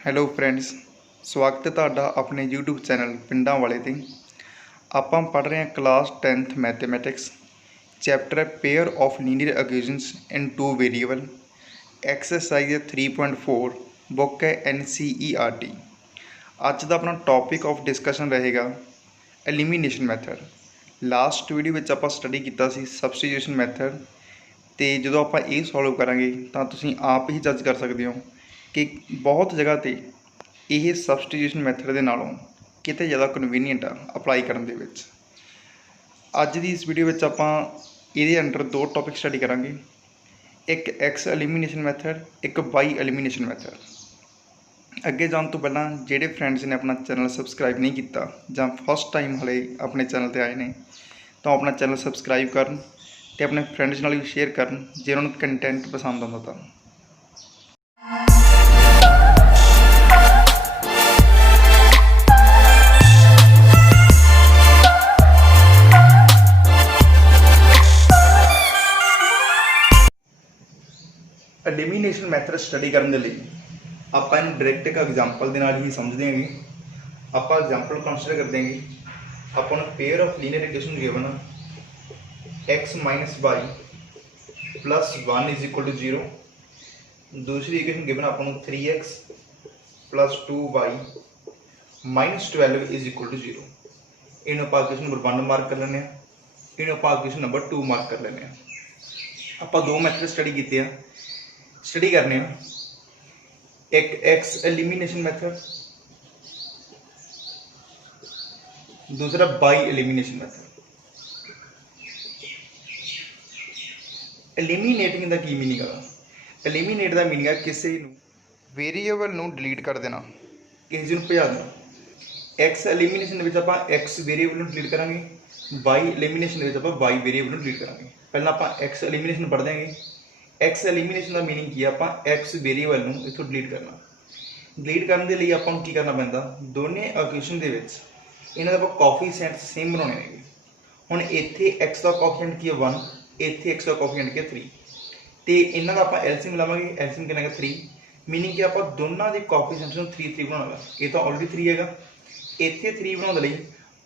Hello friends, ਸਵਾਗਤ ਹੈ ਤੁਹਾਡਾ ਆਪਣੇ YouTube ਚੈਨਲ ਪਿੰਡਾਂ ਵਾਲੇ 'ਤੇ। ਆਪਾਂ ਪੜ੍ਹ ਰਹੇ ਹਾਂ class 10th mathematics, chapter pair of linear equations in two variable, exercise 3.4, book ਹੈ NCERT। ਅੱਜ ਦਾ ਆਪਣਾ ਟੌਪਿਕ ਆਫ ਡਿਸਕਸ਼ਨ ਰਹੇਗਾ ਐਲੀਮੀਨੇਸ਼ਨ ਮੈਥਡ। ਲਾਸਟ ਵੀਡੀਓ ਵਿੱਚ ਆਪਾਂ ਸਟੱਡੀ ਕੀਤਾ ਸੀ ਸਬਸਟੀਟਿਊਸ਼ਨ ਮੈਥਡ, ਅਤੇ ਜਦੋਂ ਆਪਾਂ ਇਹ ਸੋਲਵ ਕਰਾਂਗੇ ਤਾਂ ਤੁਸੀਂ ਆਪ ਹੀ ਜੱਜ ਕਰ ਸਕਦੇ ਹੋ ਕਿ ਬਹੁਤ ਜਗ੍ਹਾ 'ਤੇ ਇਹ ਸਬਸਟੀਟਿਊਸ਼ਨ ਮੈਥਡ ਦੇ ਨਾਲੋਂ ਕਿਤੇ ਜ਼ਿਆਦਾ ਕਨਵੀਨੀਅੰਟ ਆ ਅਪਲਾਈ ਕਰਨ ਦੇ ਵਿੱਚ। ਅੱਜ ਦੀ ਇਸ ਵੀਡੀਓ ਵਿੱਚ ਆਪਾਂ ਇਹਦੇ ਅੰਡਰ ਦੋ ਟੌਪਿਕ ਸਟੱਡੀ ਕਰਾਂਗੇ, ਇੱਕ ਐਕਸ ਐਲੀਮੀਨੇਸ਼ਨ ਮੈਥਡ, ਇੱਕ ਵਾਈ ਐਲੀਮੀਨੇਸ਼ਨ ਮੈਥਡ। ਅੱਗੇ ਜਾਣ ਤੋਂ ਪਹਿਲਾਂ ਜਿਹੜੇ ਫਰੈਂਡਸ ਨੇ ਆਪਣਾ ਚੈਨਲ ਸਬਸਕ੍ਰਾਈਬ ਨਹੀਂ ਕੀਤਾ ਜਾਂ ਫਸਟ ਟਾਈਮ ਹਲੇ ਆਪਣੇ ਚੈਨਲ 'ਤੇ ਆਏ ਨੇ ਤਾਂ ਆਪਣਾ ਚੈਨਲ ਸਬਸਕ੍ਰਾਈਬ ਕਰਨ ਅਤੇ ਆਪਣੇ ਫਰੈਂਡਸ ਨਾਲ ਵੀ ਸ਼ੇਅਰ ਕਰਨ ਜੇ ਉਹਨਾਂ ਨੂੰ ਕੰਟੈਂਟ ਪਸੰਦ ਆਉਂਦਾ ਤਾਂ। ਐਲੀਮੀਨੇਸ਼ਨ ਮੈਥਡ ਸਟੱਡੀ ਕਰਨ ਦੇ ਲਈ ਆਪਾਂ ਇਹਨੂੰ ਡਾਇਰੈਕਟ ਇੱਕ ਐਗਜ਼ਾਮਪਲ ਦੇ ਨਾਲ ਹੀ ਸਮਝਦੇ ਹਾਂਗੇ। ਆਪਾਂ ਐਗਜ਼ਾਮਪਲ ਕੰਸੀਡਰ ਕਰਦੇ ਹਾਂਗੇ। ਆਪਾਂ ਨੂੰ pair of linear equation given x - y + 1 = 0। ਦੂਸਰੀ ਇਕੁਏਸ਼ਨ ਗਿਵਨ ਆਪਾਂ ਨੂੰ 3x + 2y - 12 = 0। ਇਹਨੂੰ ਆਪਾਂ ਇਕੁਏਸ਼ਨ ਨੰਬਰ 1 ਮਾਰਕ ਕਰ ਲੈਂਦੇ ਹਾਂ, ਇਹਨੂੰ ਆਪਾਂ ਇਕੁਏਸ਼ਨ ਨੰਬਰ 2 ਮਾਰਕ ਕਰ ਲੈਂਦੇ ਹਾਂ। ਆਪਾਂ ਦੋ ਮੈਥਡ ਸਟੱਡੀ ਕਰਨੇ ਆ, ਇੱਕ ਐਕਸ ਐਲੀਮੀਨੇਸ਼ਨ ਮੈਥਡ, ਦੂਸਰਾ ਬਾਈ ਐਲੀਮੀਨੇਸ਼ਨ ਮੈਥਡ। ਐਲੀਮੀਨੇਟਿੰਗ ਦਾ ਕੀ ਮੀਨਿੰਗ ਆ? ਐਲੀਮੀਨੇਟ ਦਾ ਮੀਨਿੰਗ ਆ ਕਿਸੇ ਨੂੰ ਵੇਰੀਏਬਲ ਨੂੰ ਡਿਲੀਟ ਕਰ ਦੇਣਾ, ਕਿਸੇ ਨੂੰ ਭਜਾ ਦੇਣਾ। ਐਕਸ ਐਲੀਮੀਨੇਸ਼ਨ ਦੇ ਵਿੱਚ ਆਪਾਂ ਐਕਸ ਵੇਰੀਏਬਲ ਨੂੰ ਡਿਲੀਟ ਕਰਾਂਗੇ, ਬਾਈ ਐਲੀਮੀਨੇਸ਼ਨ ਦੇ ਵਿੱਚ ਆਪਾਂ ਵਾਈ ਵੇਰੀਏਬਲ ਨੂੰ ਡਿਲੀਟ ਕਰਾਂਗੇ। ਪਹਿਲਾਂ ਆਪਾਂ ਐਕਸ ਐਲੀਮੀਨੇਸ਼ਨ ਪੜ੍ਹ ਦਿਆਂਗੇ। ਐਕਸ ਐਲੀਮੀਨੇਸ਼ਨ ਦਾ ਮੀਨਿੰਗ ਕੀ ਆ? ਆਪਾਂ ਐਕਸ ਵੇਰੀਏਬਲ ਨੂੰ ਇੱਥੋਂ ਡਿਲੀਟ ਕਰਨਾ। ਡਿਲੀਟ ਕਰਨ ਦੇ ਲਈ ਆਪਾਂ ਨੂੰ ਕੀ ਕਰਨਾ ਪੈਂਦਾ? ਦੋਨੇ ਇਕੁਏਸ਼ਨ ਦੇ ਵਿੱਚ ਇਹਨਾਂ ਦਾ ਆਪਾਂ ਕੋਫੀਸ਼ੀਐਂਟ ਸੇਮ ਬਣਾਉਣੇ ਨੇ। ਹੁਣ ਇੱਥੇ ਐਕਸ ਦਾ ਕੋਫੀਸ਼ੀਐਂਟ ਕੀ ਹੈ? 1, ਇੱਥੇ ਐਕਸ ਦਾ ਕੋਫੀਸ਼ੀਐਂਟ ਕੀ ਹੈ? 3, ਅਤੇ ਇਹਨਾਂ ਦਾ ਆਪਾਂ ਐਲਸੀਐਮ ਲਵਾਂਗੇ। ਐਲਸੀਐਮ ਕਿੰਨਾ ਹੈਗਾ? 3। ਮੀਨਿੰਗ ਕਿ ਆਪਾਂ ਦੋਨਾਂ ਦੇ ਕੋਫੀਸ਼ੀਐਂਟਸ ਨੂੰ 3 ਬਣਾਉਣਾ। ਇਹ ਤਾਂ ਆਲਰੇਡੀ 3 ਹੈਗਾ। ਇੱਥੇ 3 ਬਣਾਉਣ ਦੇ ਲਈ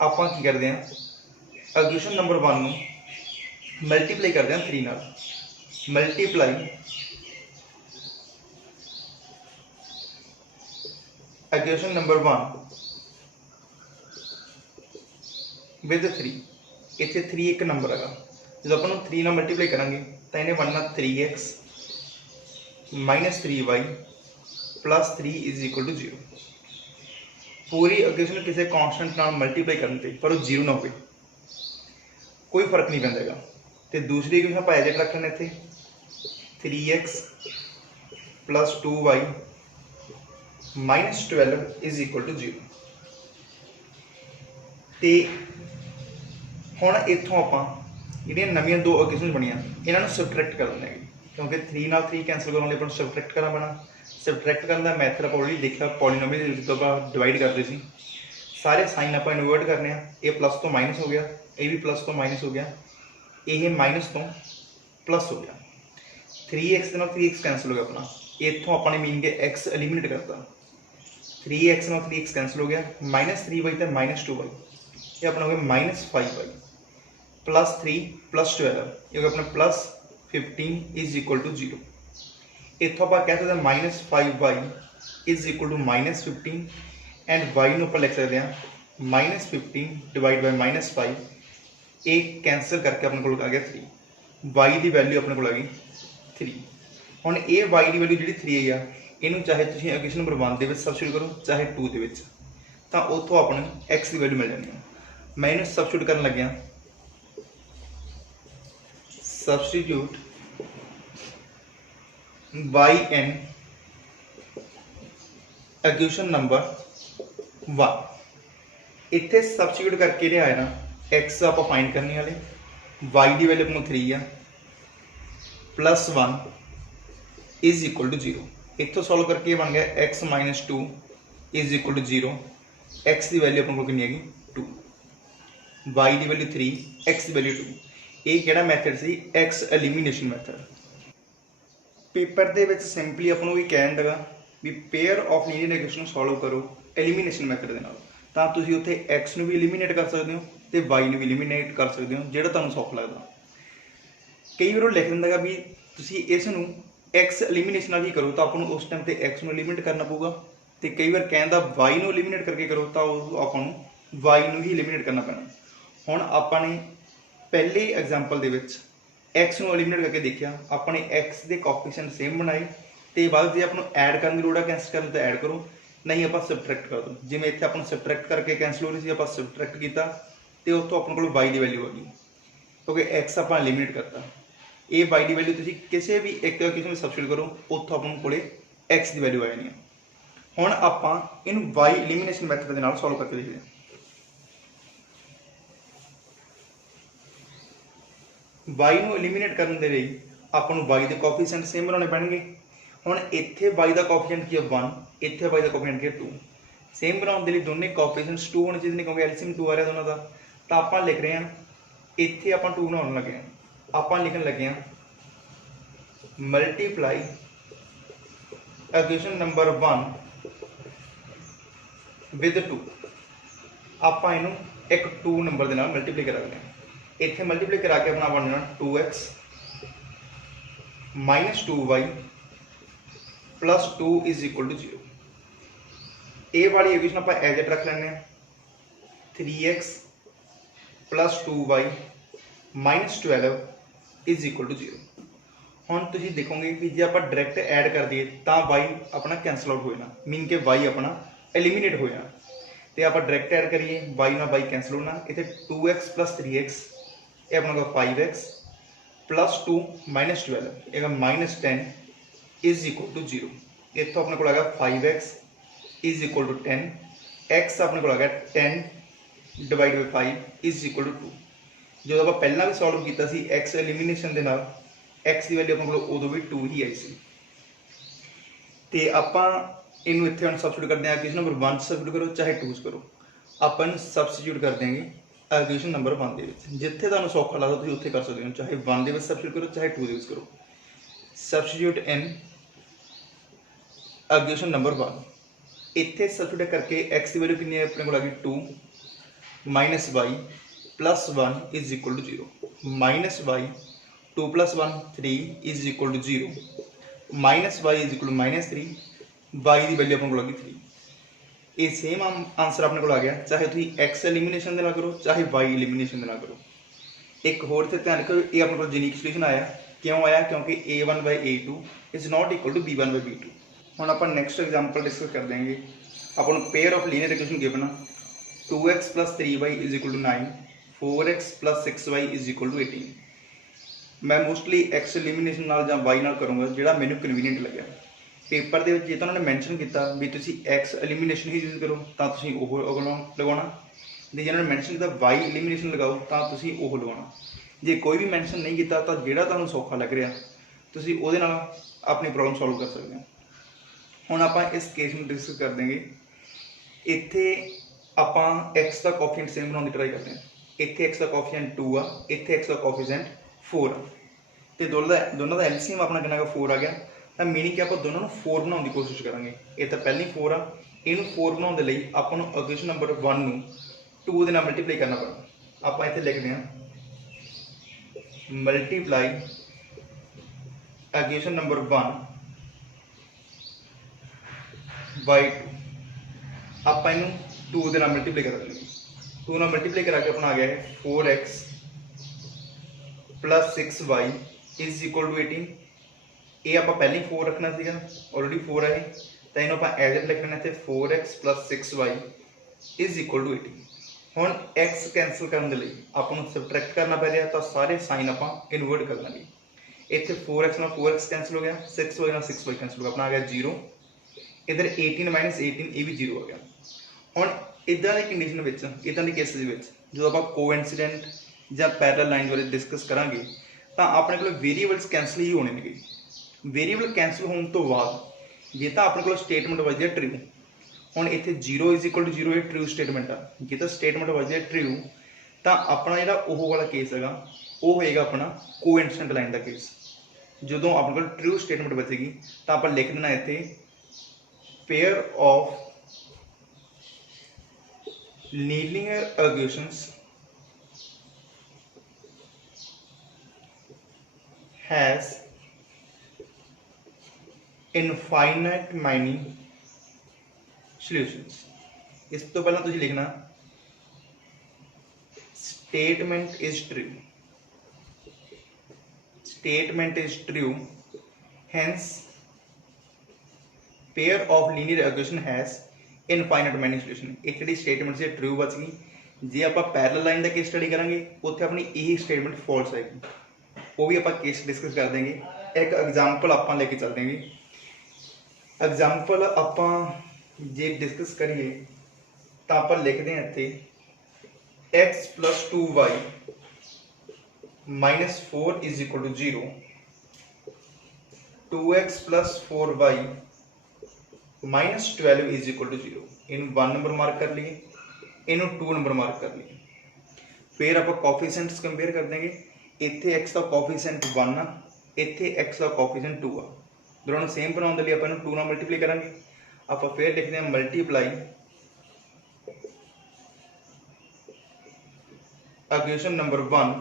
ਆਪਾਂ ਕੀ ਕਰਦੇ ਹਾਂ? ਇਕੁਏਸ਼ਨ ਨੰਬਰ 1 ਨੂੰ ਮਲਟੀਪਲਾਈ ਕਰਦੇ ਹਾਂ 3 ਨਾਲ। Multiply equation number 1 with 3। ਇੱਥੇ 3 ਇੱਕ ਨੰਬਰ ਹੈਗਾ। ਜਦੋਂ ਆਪਾਂ ਨੂੰ 3 ਨਾਲ ਮਲਟੀਪਲਾਈ ਕਰਾਂਗੇ ਤਾਂ ਇਹਨੇ ਬਣਨਾ 3x - 3y + 3 = 0। ਪੂਰੀ ਇਕੁਏਸ਼ਨ ਕਿਸੇ ਕਾਂਸਟੈਂਟ ਨਾਲ ਮਲਟੀਪਲਾਈ ਕਰਨ 'ਤੇ ਪਰ ਉਹ 0 ਨਾ ਹੋਵੇ, ਕੋਈ ਫਰਕ ਨਹੀਂ ਪੈਂਦਾ ਹੈਗਾ। ਅਤੇ ਦੂਸਰੀ ਇਕੁਏਸ਼ਨ ਆਪਾਂ ਐਜ ਰੱਖ ਲੈਂਦੇ ਇੱਥੇ 3x + 2y - 12 = 0। ਅਤੇ ਹੁਣ ਇੱਥੋਂ ਆਪਾਂ ਜਿਹੜੀਆਂ ਨਵੀਆਂ ਦੋ ਇਕੁਏਸ਼ਨ ਬਣੀਆਂ ਇਹਨਾਂ ਨੂੰ ਸਬਟਰੈਕਟ ਕਰ ਦਿੰਦੇ ਹੈਗੇ, ਕਿਉਂਕਿ 3 ਨਾਲ 3 ਕੈਂਸਲ ਕਰਨ ਲਈ ਆਪਾਂ ਨੂੰ ਸਬਟਰੈਕਟ ਕਰਨਾ ਪੈਣਾ। ਸਬਟਰੈਕਟ ਕਰਨ ਦਾ ਮੈਥਡ ਆਪਾਂ ਆਲਰੇਡੀ ਦੇਖਿਆ, ਪੋਲੀਨੋਮੀਅਲ ਦੇ ਜਦੋਂ ਆਪਾਂ ਡਿਵਾਈਡ ਕਰਦੇ ਸੀ। ਸਾਰੇ ਸਾਈਨ ਆਪਾਂ ਇਨਵਰਟ ਕਰਨੇ ਆ। ਇਹ ਪਲੱਸ ਤੋਂ ਮਾਈਨਸ ਹੋ ਗਿਆ, ਇਹ ਵੀ ਪਲੱਸ ਤੋਂ ਮਾਈਨਸ ਹੋ ਗਿਆ, ਇਹ ਮਾਈਨਸ ਤੋਂ ਪਲੱਸ ਹੋ ਗਿਆ। 3x ਦੇ ਨਾਲ 3x ਕੈਂਸਲ ਹੋ ਗਿਆ ਆਪਣਾ। ਇੱਥੋਂ ਆਪਾਂ ਨੇ ਮੀਨਿੰਗ ਐਕਸ ਐਲੀਮੀਨੇਟ ਕਰਤਾ। 3x ਨਾਲ 3x ਕੈਂਸਲ ਹੋ ਗਿਆ, -3y ਤੇ -2y, ਇਹ ਆਪਣਾ ਹੋ ਗਿਆ -5y + 3 + 12, ਇਹ ਹੋ ਗਿਆ ਆਪਣਾ +15 = 0। ਇੱਥੋਂ ਆਪਾਂ ਕਹਿ ਸਕਦੇ ਹਾਂ -5y = -15 ਐਂਡ y ਨੂੰ ਆਪਾਂ ਲਿਖ ਸਕਦੇ ਹਾਂ -15 / -5। ਇਹ ਕੈਂਸਲ ਕਰਕੇ ਆਪਣੇ ਕੋਲ ਆ ਗਿਆ 3। y ਦੀ ਵੈਲਿਊ ਆਪਣੇ ਕੋਲ ਆ ਗਈ 3। ਹੁਣ ਇਹ y ਦੀ ਵੈਲਿਊ ਜਿਹੜੀ 3 ਆ, ਇਹਨੂੰ ਚਾਹੇ ਤੁਸੀਂ ਇਕੁਏਸ਼ਨ ਨੰਬਰ 1 ਦੇ ਵਿੱਚ ਸਬਸਟੀਟਿਊਟ ਕਰੋ, ਚਾਹੇ 2 ਦੇ ਵਿੱਚ, ਤਾਂ ਉੱਥੋਂ ਆਪਾਂ ਨੂੰ x ਦੀ ਵੈਲਿਊ ਮਿਲ ਜਾਣੀ ਆ। ਮੈਂ ਇਹਨੂੰ ਸਬਸਟੀਟਿਊਟ ਕਰਨ ਲੱਗਿਆ। Substitute yn equation number 1। ਇੱਥੇ ਸਬਸਟੀਟਿਊਟ ਕਰਕੇ ਇਹ ਆਇਆ ਨਾ, x ਆਪਾਂ ਫਾਈਂਡ ਕਰਨੀ ਵਾਲੇ, y ਦੀ ਵੈਲਿਊ ਆਪਾਂ ਨੂੰ 3 ਆ, +1 = 0। ਇੱਥੋਂ ਸੋਲਵ ਕਰਕੇ ਇਹ ਬਣ ਗਿਆ x - 2 = 0। x ਦੀ ਵੈਲਿਊ ਆਪਣੇ ਕੋਲ ਕਿੰਨੀ ਹੈਗੀ? 2। y ਦੀ ਵੈਲਿਊ 3, x ਦੀ ਵੈਲਿਊ 2। ਇਹ ਕਿਹੜਾ ਮੈਥਡ ਸੀ? X elimination method. ਪੇਪਰ ਦੇ ਵਿੱਚ ਸਿੰਪਲੀ ਆਪਾਂ ਨੂੰ ਵੀ ਕਹਿਣ ਦੇਗਾ ਵੀ ਪੇਅਰ ਆਫ ਲੀਨੀਅਰ ਇਕੁਏਸ਼ਨ ਨੂੰ ਸੋਲਵ ਕਰੋ ਐਲੀਮੀਨੇਸ਼ਨ ਮੈਥਡ ਦੇ ਨਾਲ, ਤਾਂ ਤੁਸੀਂ ਉੱਥੇ x ਨੂੰ ਵੀ ਐਲੀਮੀਨੇਟ ਕਰ ਸਕਦੇ ਹੋ ਤੇ y ਨੂੰ ਵੀ ਐਲੀਮੀਨੇਟ ਕਰ ਸਕਦੇ ਹੋ, ਜਿਹੜਾ ਤੁਹਾਨੂੰ ਸੌਖਾ ਲੱਗਦਾ। ਕਈ ਵਾਰ ਉਹ ਲਿਖ ਦਿੰਦਾ ਗਾ ਵੀ ਤੁਸੀਂ ਇਸ ਨੂੰ x ਐਲੀਮੀਨੇਸ਼ਨ ਨਾਲ ਹੀ ਕਰੋ, ਤਾਂ ਆਪਾਂ ਨੂੰ ਉਸ ਟਾਈਮ ਤੇ x ਨੂੰ ਐਲੀਮੀਨੇਟ ਕਰਨਾ ਪਊਗਾ, ਤੇ ਕਈ ਵਾਰ ਕਹਿੰਦਾ y ਨੂੰ ਐਲੀਮੀਨੇਟ ਕਰਕੇ ਕਰੋ, ਤਾਂ ਉਹ ਆਪਾਂ ਨੂੰ y ਨੂੰ ਹੀ ਐਲੀਮੀਨੇਟ ਕਰਨਾ ਪੈਣਾ। ਹੁਣ ਆਪਾਂ ਨੇ ਪਹਿਲੇ ਐਗਜ਼ਾਮਪਲ ਦੇ ਵਿੱਚ x ਨੂੰ ਐਲੀਮੀਨੇਟ ਕਰਕੇ ਦੇਖਿਆ, ਆਪਾਂ ਨੇ x ਦੇ ਕੋਐਫੀਸ਼ੀਐਂਟ ਸੇਮ ਬਣਾਏ, ਤੇ ਬਾਅਦ ਜੇ ਆਪਾਂ ਨੂੰ ਐਡ ਕਰਨ ਦੀ ਲੋੜ ਆ ਕੈਂਸਲ ਕਰਨ ਤਾਂ ਐਡ ਕਰੋ, ਨਹੀਂ ਆਪਾਂ ਸਬਟਰੈਕਟ ਕਰ ਦੋ। ਜਿਵੇਂ ਇੱਥੇ ਆਪਾਂ ਨੂੰ ਸਬਟਰੈਕਟ ਕਰਕੇ ਕੈਂਸਲ ਹੋ ਰਹੀ ਸੀ, ਆਪਾਂ ਸਬਟਰੈਕਟ ਕੀਤਾ ਤੇ ਉੱਥੋਂ ਆਪਣੇ ਕੋਲ y ਦੀ ਵੈਲਿਊ ਆ ਗਈ, ਕਿਉਂਕਿ x ਆਪਾਂ ਐਲੀਮੀਨੇਟ ਕਰਤਾ। ਇਹ y ਦੀ ਵੈਲਿਊ ਤੁਸੀਂ ਕਿਸੇ ਵੀ ਇੱਕ ਇਕੁਏਸ਼ਨ ਵਿੱਚ ਸਬਸਟੀਟਿਊਟ ਕਰੋ, ਉੱਥੋਂ ਆਪਾਂ ਨੂੰ ਕੋਲੇ x ਦੀ ਵੈਲਿਊ ਆ ਜਾਣੀ ਹੈ। ਹੁਣ ਆਪਾਂ ਇਹਨੂੰ y ਐਲੀਮੀਨੇਸ਼ਨ ਮੈਥਡ ਦੇ ਨਾਲ ਸੋਲਵ ਕਰਕੇ ਦੇਖਦੇ ਹਾਂ। y ਨੂੰ ਐਲੀਮੀਨੇਟ ਕਰਨ ਦੇ ਲਈ ਆਪਾਂ ਨੂੰ y ਦੇ ਕੋਐਫੀਸ਼ੀਐਂਟ ਸੇਮ ਬਣਾਉਣੇ ਪੈਣਗੇ। ਹੁਣ ਇੱਥੇ y ਦਾ ਕੋਐਫੀਸ਼ੀਐਂਟ ਕੀ ਹੈ 1, ਇੱਥੇ y ਦਾ ਕੋਐਫੀਸ਼ੀਐਂਟ ਕੀ ਹੈ 2। ਸੇਮ ਬਣਾਉਣ ਦੇ ਲਈ ਦੋਨੇ ਕੋਐਫੀਸ਼ੀਐਂਟਸ 2 ਹੋਣੇ ਚਾਹੀਦੇ ਨੇ, ਕਿਉਂਕਿ ਐਲਸੀਐਮ 2 ਆ ਰਿਹਾ ਦੋਨਾਂ ਦਾ। ਤਾਂ ਆਪਾਂ ਲਿਖ ਰਹੇ ਹਾਂ, ਇੱਥੇ ਆਪਾਂ 2 ਬਣਾਉਣ ਲੱਗੇ ਹਾਂ, ਆਪਾਂ ਲਿਖਣ ਲੱਗੇ ਹਾਂ ਮਲਟੀਪਲਾਈ ਇਕੁਏਸ਼ਨ ਨੰਬਰ 1 ਵਿਦ 2। ਆਪਾਂ ਇਹਨੂੰ ਇੱਕ 2 ਨੰਬਰ ਦੇ ਨਾਲ ਮਲਟੀਪਲਾਈ ਕਰਾ ਦਿੰਦੇ ਹਾਂ। ਇੱਥੇ ਮਲਟੀਪਲਾਈ ਕਰਾ ਕੇ ਆਪਣਾ ਬਣ ਜਾਣਾ 2x - 2y + 2 = 0। ਇਹ ਵਾਲੀ ਇਕੁਏਸ਼ਨ ਆਪਾਂ ਐਜ ਇਟ ਰੱਖ ਲੈਂਦੇ ਹਾਂ, 3x + 2y - 12 = 0। ਹੁਣ ਤੁਸੀਂ ਦੇਖੋਗੇ ਕਿ ਜੇ ਆਪਾਂ ਡਾਇਰੈਕਟ ਐਡ ਕਰ ਦਈਏ ਤਾਂ y ਆਪਣਾ ਕੈਂਸਲ ਆਊਟ ਹੋ ਜਾਣਾ, ਮੀਨ ਕਿ y ਆਪਣਾ ਐਲੀਮੀਨੇਟ ਹੋ ਜਾਣਾ। ਤੇ ਆਪਾਂ ਡਾਇਰੈਕਟ ਐਡ ਕਰੀਏ, y ਨਾਲ y ਕੈਂਸਲ ਹੋਣਾ, ਇੱਥੇ 2x + 3x ਇਹ ਆਪਣਾ ਕੋਲ 5x + 2 - 12 ਇਹ -10 = 0। ਇੱਥੋਂ ਆਪਣੇ ਕੋਲ ਆ ਗਿਆ 5x = 10, x ਆਪਣੇ ਕੋਲ ਆ ਗਿਆ 10 / 5 = 2। ਜਦੋਂ ਆਪਾਂ ਪਹਿਲਾਂ ਵੀ ਸੋਲਵ ਕੀਤਾ ਸੀ x ਐਲੀਮੀਨੇਸ਼ਨ ਦੇ ਨਾਲ, x ਦੀ ਵੈਲਿਊ ਆਪਣੇ ਕੋਲ ਉਦੋਂ ਵੀ 2 ਹੀ ਆਈ ਸੀ। ਤੇ ਆਪਾਂ ਇਹਨੂੰ ਇੱਥੇ ਹੁਣ ਸਬਸਟੀਟਿਊਟ ਕਰਦੇ ਹਾਂ, ਇਕੁਏਸ਼ਨ ਨੰਬਰ 1 ਸਬਸਟੀਟਿਊਟ ਕਰੋ ਚਾਹੇ 2 ਕਰੋ, ਆਪਾਂ ਇਹਨੂੰ ਸਬਸਟੀਟਿਊਟ ਕਰ ਦਿਆਂਗੇ ਇਕੁਏਸ਼ਨ ਨੰਬਰ 1 ਦੇ ਵਿੱਚ। ਜਿੱਥੇ ਤੁਹਾਨੂੰ ਸੌਖਾ ਲੱਗਦਾ ਤੁਸੀਂ ਉੱਥੇ ਕਰ ਸਕਦੇ ਹੋ, ਚਾਹੇ 1 ਦੇ ਵਿੱਚ ਸਬਸਟੀਟਿਊਟ ਕਰੋ ਚਾਹੇ 2 ਦੇ ਵਿੱਚ ਕਰੋ। ਸਬਸਟੀਟਿਊਟ ਇਨ ਇਕੁਏਸ਼ਨ ਨੰਬਰ 1, ਇੱਥੇ ਸਬਸਟੀਟਿਊਟ ਕਰਕੇ x ਦੀ ਵੈਲਿਊ ਕਿੰਨੀ ਹੈ ਆਪਣੇ ਕੋਲ ਆ ਗਈ 2 - y + 1 = 0 -y 2 + 1 3 = 0 -y -3 y ਦੀ ਵੈਲਿਊ ਆਪਣੇ ਕੋਲ ਆ ਗਈ 3। ਇਹ ਸੇਮ ਆਨਸਰ ਆਪਣੇ ਕੋਲ ਆ ਗਿਆ, ਚਾਹੇ ਤੁਸੀਂ x ਐਲੀਮੀਨੇਸ਼ਨ ਦੇ ਨਾਲ ਕਰੋ ਚਾਹੇ y ਐਲੀਮੀਨੇਸ਼ਨ ਦੇ ਨਾਲ ਕਰੋ। ਇੱਕ ਹੋਰ ਤੇ ਧਿਆਨ ਰੱਖੋ, ਇਹ ਆਪਣੇ ਕੋਲ ਯੂਨੀਕ ਸੋਲੂਸ਼ਨ ਆਇਆ। ਕਿਉਂ ਆਇਆ? ਕਿਉਂਕਿ a1/a2 ≠ b1/b2। ਹੁਣ ਆਪਾਂ ਨੈਕਸਟ ਐਗਜ਼ਾਮਪਲ ਡਿਸਕਸ ਕਰ ਦਿਆਂਗੇ। ਆਪਾਂ ਨੂੰ pair of linear equation given ਆ 2x + 3y = 9, 4x + 6y = 18। ਮੈਂ ਮੋਸਟਲੀ x ਐਲੀਮੀਨੇਸ਼ਨ ਨਾਲ ਜਾਂ y ਨਾਲ ਕਰੂੰਗਾ, ਜਿਹੜਾ ਮੈਨੂੰ ਕਨਵੀਨੀਅੰਟ ਲੱਗਿਆ। ਪੇਪਰ ਦੇ ਵਿੱਚ ਜੇ ਤਾਂ ਉਹਨਾਂ ਨੇ ਮੈਂਸ਼ਨ ਕੀਤਾ ਵੀ ਤੁਸੀਂ x ਐਲੀਮੀਨੇਸ਼ਨ ਹੀ ਯੂਜ਼ ਕਰੋ ਤਾਂ ਤੁਸੀਂ ਉਹ ਲਗਾਉਣਾ, ਜੇ ਉਹਨਾਂ ਨੇ ਮੈਂਸ਼ਨ ਕੀਤਾ y ਐਲੀਮੀਨੇਸ਼ਨ ਲਗਾਓ ਤਾਂ ਤੁਸੀਂ ਉਹ ਲਗਾਉਣਾ। ਜੇ ਕੋਈ ਵੀ ਮੈਂਸ਼ਨ ਨਹੀਂ ਕੀਤਾ ਤਾਂ ਜਿਹੜਾ ਤੁਹਾਨੂੰ ਸੌਖਾ ਲੱਗ ਰਿਹਾ ਤੁਸੀਂ ਉਹਦੇ ਨਾਲ ਆਪਣੀ ਪ੍ਰੋਬਲਮ ਸੋਲਵ ਕਰ ਸਕਦੇ ਹੋ। ਹੁਣ ਆਪਾਂ ਇਸ ਕੇਸ ਨੂੰ ਡਿਸਕਸ ਕਰ ਦੇਂਗੇ। ਇੱਥੇ ਆਪਾਂ x ਦਾ ਕੋਐਫੀਸ਼ੀਐਂਟ ਸੇਮ ਬਣਾਉਣ ਦੀ ਟਰਾਈ ਕਰਦੇ ਹਾਂ। ਇੱਥੇ x ਦਾ ਕੋਐਫੀਸ਼ੀਐਂਟ 2 ਆ, ਇੱਥੇ x ਦਾ ਕੋਐਫੀਸ਼ੀਐਂਟ 4 ਆ, ਤੇ ਦੋਨਾਂ ਦਾ ਐਲਸੀਐਮ ਆਪਣਾ ਕਿੰਨਾ ਗਾ 4 ਆ ਗਿਆ। ਤਾਂ ਮੀਨਿੰਗ ਕਿ ਆਪਾਂ ਦੋਨਾਂ ਨੂੰ 4 ਬਣਾਉਣ ਦੀ ਕੋਸ਼ਿਸ਼ ਕਰਾਂਗੇ। ਇਹ ਤਾਂ ਪਹਿਲੀ 4 ਆ, ਇਹਨੂੰ 4 ਬਣਾਉਣ ਦੇ ਲਈ ਆਪਾਂ ਨੂੰ ਇਕੁਏਸ਼ਨ ਨੰਬਰ 1 ਨੂੰ 2 ਦੇ ਨਾਲ ਮਲਟੀਪਲਾਈ ਕਰਨਾ ਪੈਣਾ। ਆਪਾਂ ਇੱਥੇ ਲਿਖਦੇ ਹਾਂ ਮਲਟੀਪਲਾਈ ਇਕੁਏਸ਼ਨ ਨੰਬਰ 1 by 2। ਆਪਾਂ ਇਹਨੂੰ 2 ਦੇ ਨਾਲ ਮਲਟੀਪਲਾਈ ਕਰ ਦਿੰਦੇ ਹਾਂ। 2 ਨਾਲ ਮਲਟੀਪਲਾਈ ਕਰਾ ਕੇ ਆਪਣਾ ਆ ਗਿਆ ਹੈ 4x + 6y = 18। ਇਹ ਆਪਾਂ ਪਹਿਲਾਂ ਹੀ 4 ਰੱਖਣਾ ਸੀਗਾ, ਆਲਰੇਡੀ 4 ਹੈ, ਤਾਂ ਇਹਨੂੰ ਆਪਾਂ ਐਜ਼ ਇਟ ਲਿਖਣਾ ਇੱਥੇ 4x + 6y = 18। ਹੁਣ x ਕੈਂਸਲ ਕਰਨ ਦੇ ਲਈ ਆਪਾਂ ਨੂੰ ਸਬਟਰੈਕਟ ਕਰਨਾ ਪੈ ਰਿਹਾ, ਤਾਂ ਸਾਰੇ ਸਾਈਨ ਆਪਾਂ ਇਨਵਰਟ ਕਰ ਦਾਂਗੇ। ਇੱਥੇ 4x ਨਾਲ 4x ਕੈਂਸਲ ਹੋ ਗਿਆ, 6y ਨਾਲ 6y ਕੈਂਸਲ ਹੋ ਗਿਆ, ਆਪਣਾ ਆ ਗਿਆ 0। ਇੱਧਰ 18 - 18 ਇਹ ਵੀ 0 ਆ ਗਿਆ। ਹੁਣ ਇੱਦਾਂ ਦੀ ਕੰਡੀਸ਼ਨ ਵਿੱਚ, ਇੱਦਾਂ ਦੇ ਕੇਸਿਸ ਦੇ ਵਿੱਚ ਜਦੋਂ ਆਪਾਂ ਕੋਇਨਸੀਡੈਂਟ ਜਾਂ ਪੈਰਲਲ ਲਾਈਨ ਬਾਰੇ ਡਿਸਕਸ ਕਰਾਂਗੇ ਤਾਂ ਆਪਣੇ ਕੋਲ ਵੇਰੀਏਬਲਸ ਕੈਂਸਲ ਹੀ ਹੋਣੇ ਨੇ। ਵੇਰੀਏਬਲ ਕੈਂਸਲ ਹੋਣ ਤੋਂ ਬਾਅਦ ਜੇ ਤਾਂ ਆਪਣੇ ਕੋਲ ਸਟੇਟਮੈਂਟ ਵੱਜਦੀ ਹੈ ਟਰੂ, ਹੁਣ ਇੱਥੇ 0 = 0 ਇਹ ਟਰੂ ਸਟੇਟਮੈਂਟ ਆ। ਜੇ ਤਾਂ ਸਟੇਟਮੈਂਟ ਵੱਜਦੀ ਹੈ ਟਰੂ ਤਾਂ ਆਪਣਾ ਜਿਹੜਾ ਉਹ ਵਾਲਾ ਕੇਸ ਹੈਗਾ ਉਹ ਹੋਏਗਾ ਆਪਣਾ ਕੋਇਨਸੀਡੈਂਟ ਲਾਈਨ ਦਾ ਕੇਸ। ਜਦੋਂ ਆਪਣੇ ਕੋਲ ਟਰੂ ਸਟੇਟਮੈਂਟ ਬਚੇਗੀ ਤਾਂ ਆਪਾਂ ਲਿਖ ਦੇਣਾ ਇੱਥੇ pair of linear equations has infinite many solutions। इस तो पहला तुझे लिखना statement is true, statement is true, hence pair of linear equation has infinite many solution। एक ਜਿਹੜੀ statement से true बच गई। जे ਆਪਾਂ पैरेलल लाइन ਦਾ केस स्टडी करांगे ਉੱਥੇ ਆਪਣੀ ਇਹੀ स्टेटमेंट फॉल्स आएगी, वो भी आप केस डिस्कस कर देंगे। एक एग्जाम्पल आप लेके चल देंगे। एग्जाम्पल आप जे डिस्कस करिए तो आप लिखते हैं इतने x + 2y - 4 = 0, 2x + 4y - 12 = 0। इन 1 नंबर मार्क कर लिए, इनू 2 नंबर मार्क कर लिए। फिर आप कोफिशिएंट्स कंपेयर कर देंगे। इत्थे x का कोफिशिएंट 1 आ, इत्थे x का कोफिशिएंट 2 आ। दोनों सेम बनाने के लिए आप 2 ਨਾਲ मल्टीप्लाई करांगे। आप फिर लिखते हैं मल्टीप्लाई इक्वेशन नंबर 1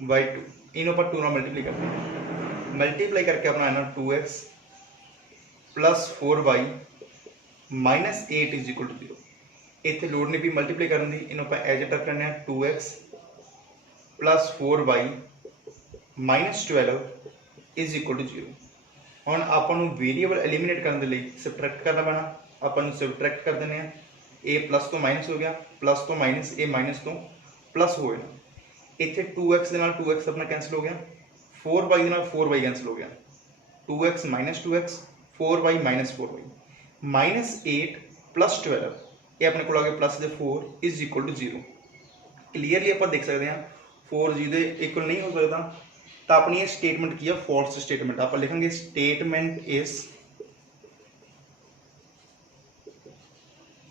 by 2। इन्हों पर 2 ਨਾਲ मल्टीप्लाई करते हैं। मल्टीप्लाई करके अपना आना 2x + 4y - 8 = 0। इतने लोड नहीं भी मल्टीप्लाई करने की, इन्हों पर एज इट रख लेने 2x + 4y - 12 = 0। ਹੁਣ ਆਪਾਂ ਨੂੰ ਵੇਰੀਏਬਲ ਐਲੀਮੀਨੇਟ ਕਰਨ ਦੇ ਲਈ ਸਬਟਰੈਕਟ ਕਰਨਾ ਪੈਣਾ। ਆਪਾਂ ਨੂੰ ਸਬਟਰੈਕਟ ਕਰ ਦਿੰਦੇ ਆ, a प्लस तो माइनस हो गया, प्लस तो माइनस, a माइनस तो प्लस हो गया। इतने 2x के नाल 2x अपना कैंसिल हो गया, 4y के नाल 4y कैंसिल हो गया, 2x - 2x 4y - 4y -8 + 12 ये अपने को आ गया +4 = 0। क्लीयरली आप देख सकते हैं 4 0 इक्वल नहीं हो सकता, तो अपनी ये स्टेटमेंट की है फॉल्स स्टेटमेंट। आप लिखेंगे statement is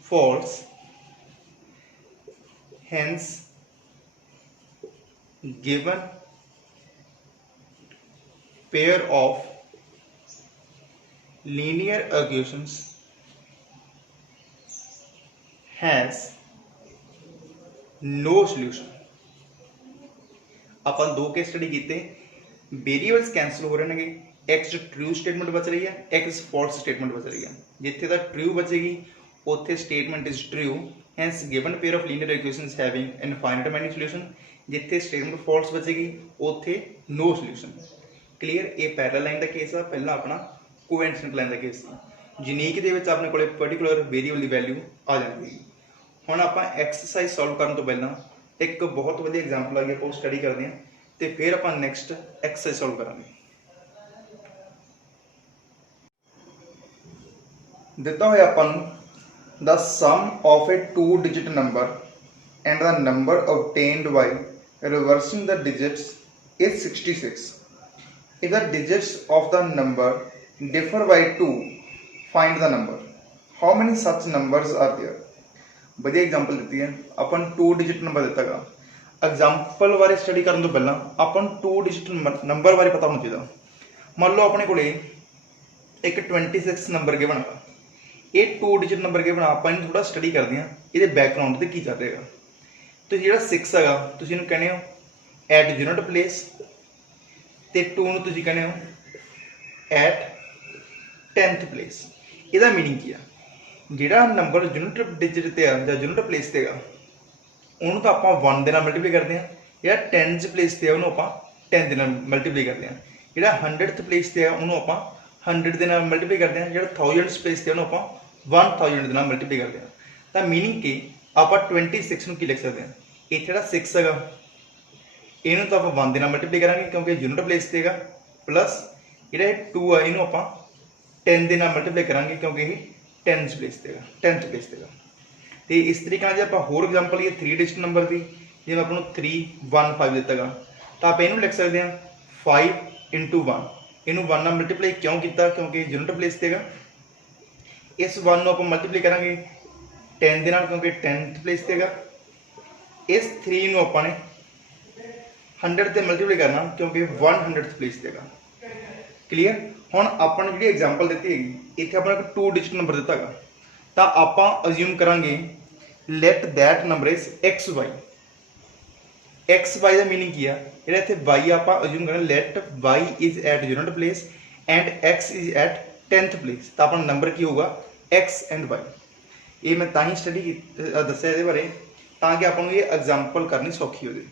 false, hence given pair of linear equations has no solution। Upon 2 case study किए, वेरिएबल्स कैंसिल हो रहे हैं, x ट्रू स्टेटमेंट बच रही है, x फॉल्स स्टेटमेंट बच रही है। जिथे तक ट्रू बचेगी उत्थे statement is true, hence given pair of linear equations having infinite many solution. जिथे स्टेटमेंट फॉल्स बचेगी उत्थे नो सॉल्यूशन। क्लीयर। ये पैरेलल लाइन का केस है, पहला अपना कोइंसिडेंट लाइन का केस है। यूनीक दे विच अपने कोले पर्टिकुलर वेरीएबल की वैल्यू आ जाती है। हुण आपां एक्सरसाइज सॉल्व करने तो पहला एक बहुत वधिया एग्जाम्पल आ गई, आप स्टडी करते हैं तो फिर आपां नैक्सट एक्सरसाइज सॉल्व करांगे। दिता होया आपां नूं the sum of a 2-digit number and the number obtained by reversing the digits is 66. If the digits of the number differ by 2, find the number. How many such numbers are there? बढ़िया example दी है, अपन 2 digit number दिता गा। Example बारे study करने तो पहला अपन 2 digit number बारे पता होना चाहिए। मान लो अपने को एक 26 नंबर गिवन है, ये 2 डिजिट नंबर के बना आप थोड़ा स्टडी करते हैं, ये बैकग्राउंड से की चल रहा है। तो जो 6 है तुम कहने हो एट यूनिट प्लेस, तो 2 तुम कहने हो एट 10th प्लेस। यदा मीनिंग की है, जोड़ा नंबर यूनिट डिजिट से या यूनिट प्लेस से उन्होंने तो आप 1 के मल्टीप्लाई करते हैं, जो 10th प्लेस से उन्होंने आप 10 के मल्टीप्लाई करते हैं, जो 100th प्लेस से उन्होंने आप 100 के मल्टीप्लाई करते हैं, जो 1000th प्लेस से उन्होंने आप 1000 के मल्टीप्लाई करते हैं। तो मीनिंग कि आप 26 की लिख सकते हैं। इतने जो 6 है इनू तो आप 1 के मल्टीप्लाई करेंगे क्योंकि यूनिट प्लेस से प्लस जो 2 है इनू आप 10 के मल्टीप्लाई करेंगे क्योंकि ये 10th प्लेस से 10th प्लेस से। तो इस तरीके जो आप होर एग्जाम्पल ये 3 डिजिट नंबर की जिम्मे आपको 315 दिता गा, तो आप इनू लिख सकते हैं 5 × 1। इनू 1 मल्टीप्लाई क्यों किया क्योंकि यूनिट प्लेस से। इस 1 को आप मल्टीप्लाई करेंगे 10 के नाल क्योंकि 10th प्लेस से। इस 3 को आपने 100 से मल्टीप्लाई करना क्योंकि 100th प्लेस से। क्लीयर। ਹੁਣ ਆਪਾਂ ਨੂੰ ਜਿਹੜੀ ਐਗਜ਼ਾਮਪਲ ਦਿੱਤੀ ਹੈਗੀ ਇੱਥੇ ਆਪਣਾ ਇੱਕ 2 ਡਿਜਿਟ ਨੰਬਰ ਦਿੱਤਾ ਹੈਗਾ ਤਾਂ ਆਪਾਂ ਅਸਿਊਮ ਕਰਾਂਗੇ let that number is x y. X y ਦਾ ਮੀਨਿੰਗ ਕੀ ਆ, ਜਿਹੜਾ ਇੱਥੇ ਵਾਈ ਆਪਾਂ ਅਸਿਊਮ ਕਰਾਂਗੇ let y is at unit place and x is at 10th place, ਤਾਂ ਆਪਣਾ ਨੰਬਰ ਕੀ ਹੋਊਗਾ ਐਕਸ ਐਂਡ ਵਾਈ। ਇਹ ਮੈਂ ਤਾਂ ਹੀ ਸਟੱਡੀ ਦੱਸਿਆ ਇਹਦੇ ਬਾਰੇ ਤਾਂ ਕਿ ਆਪਾਂ ਨੂੰ ਇਹ ਐਗਜ਼ਾਮਪਲ ਕਰਨੀ ਸੌਖੀ ਹੋ ਜਾਵੇ।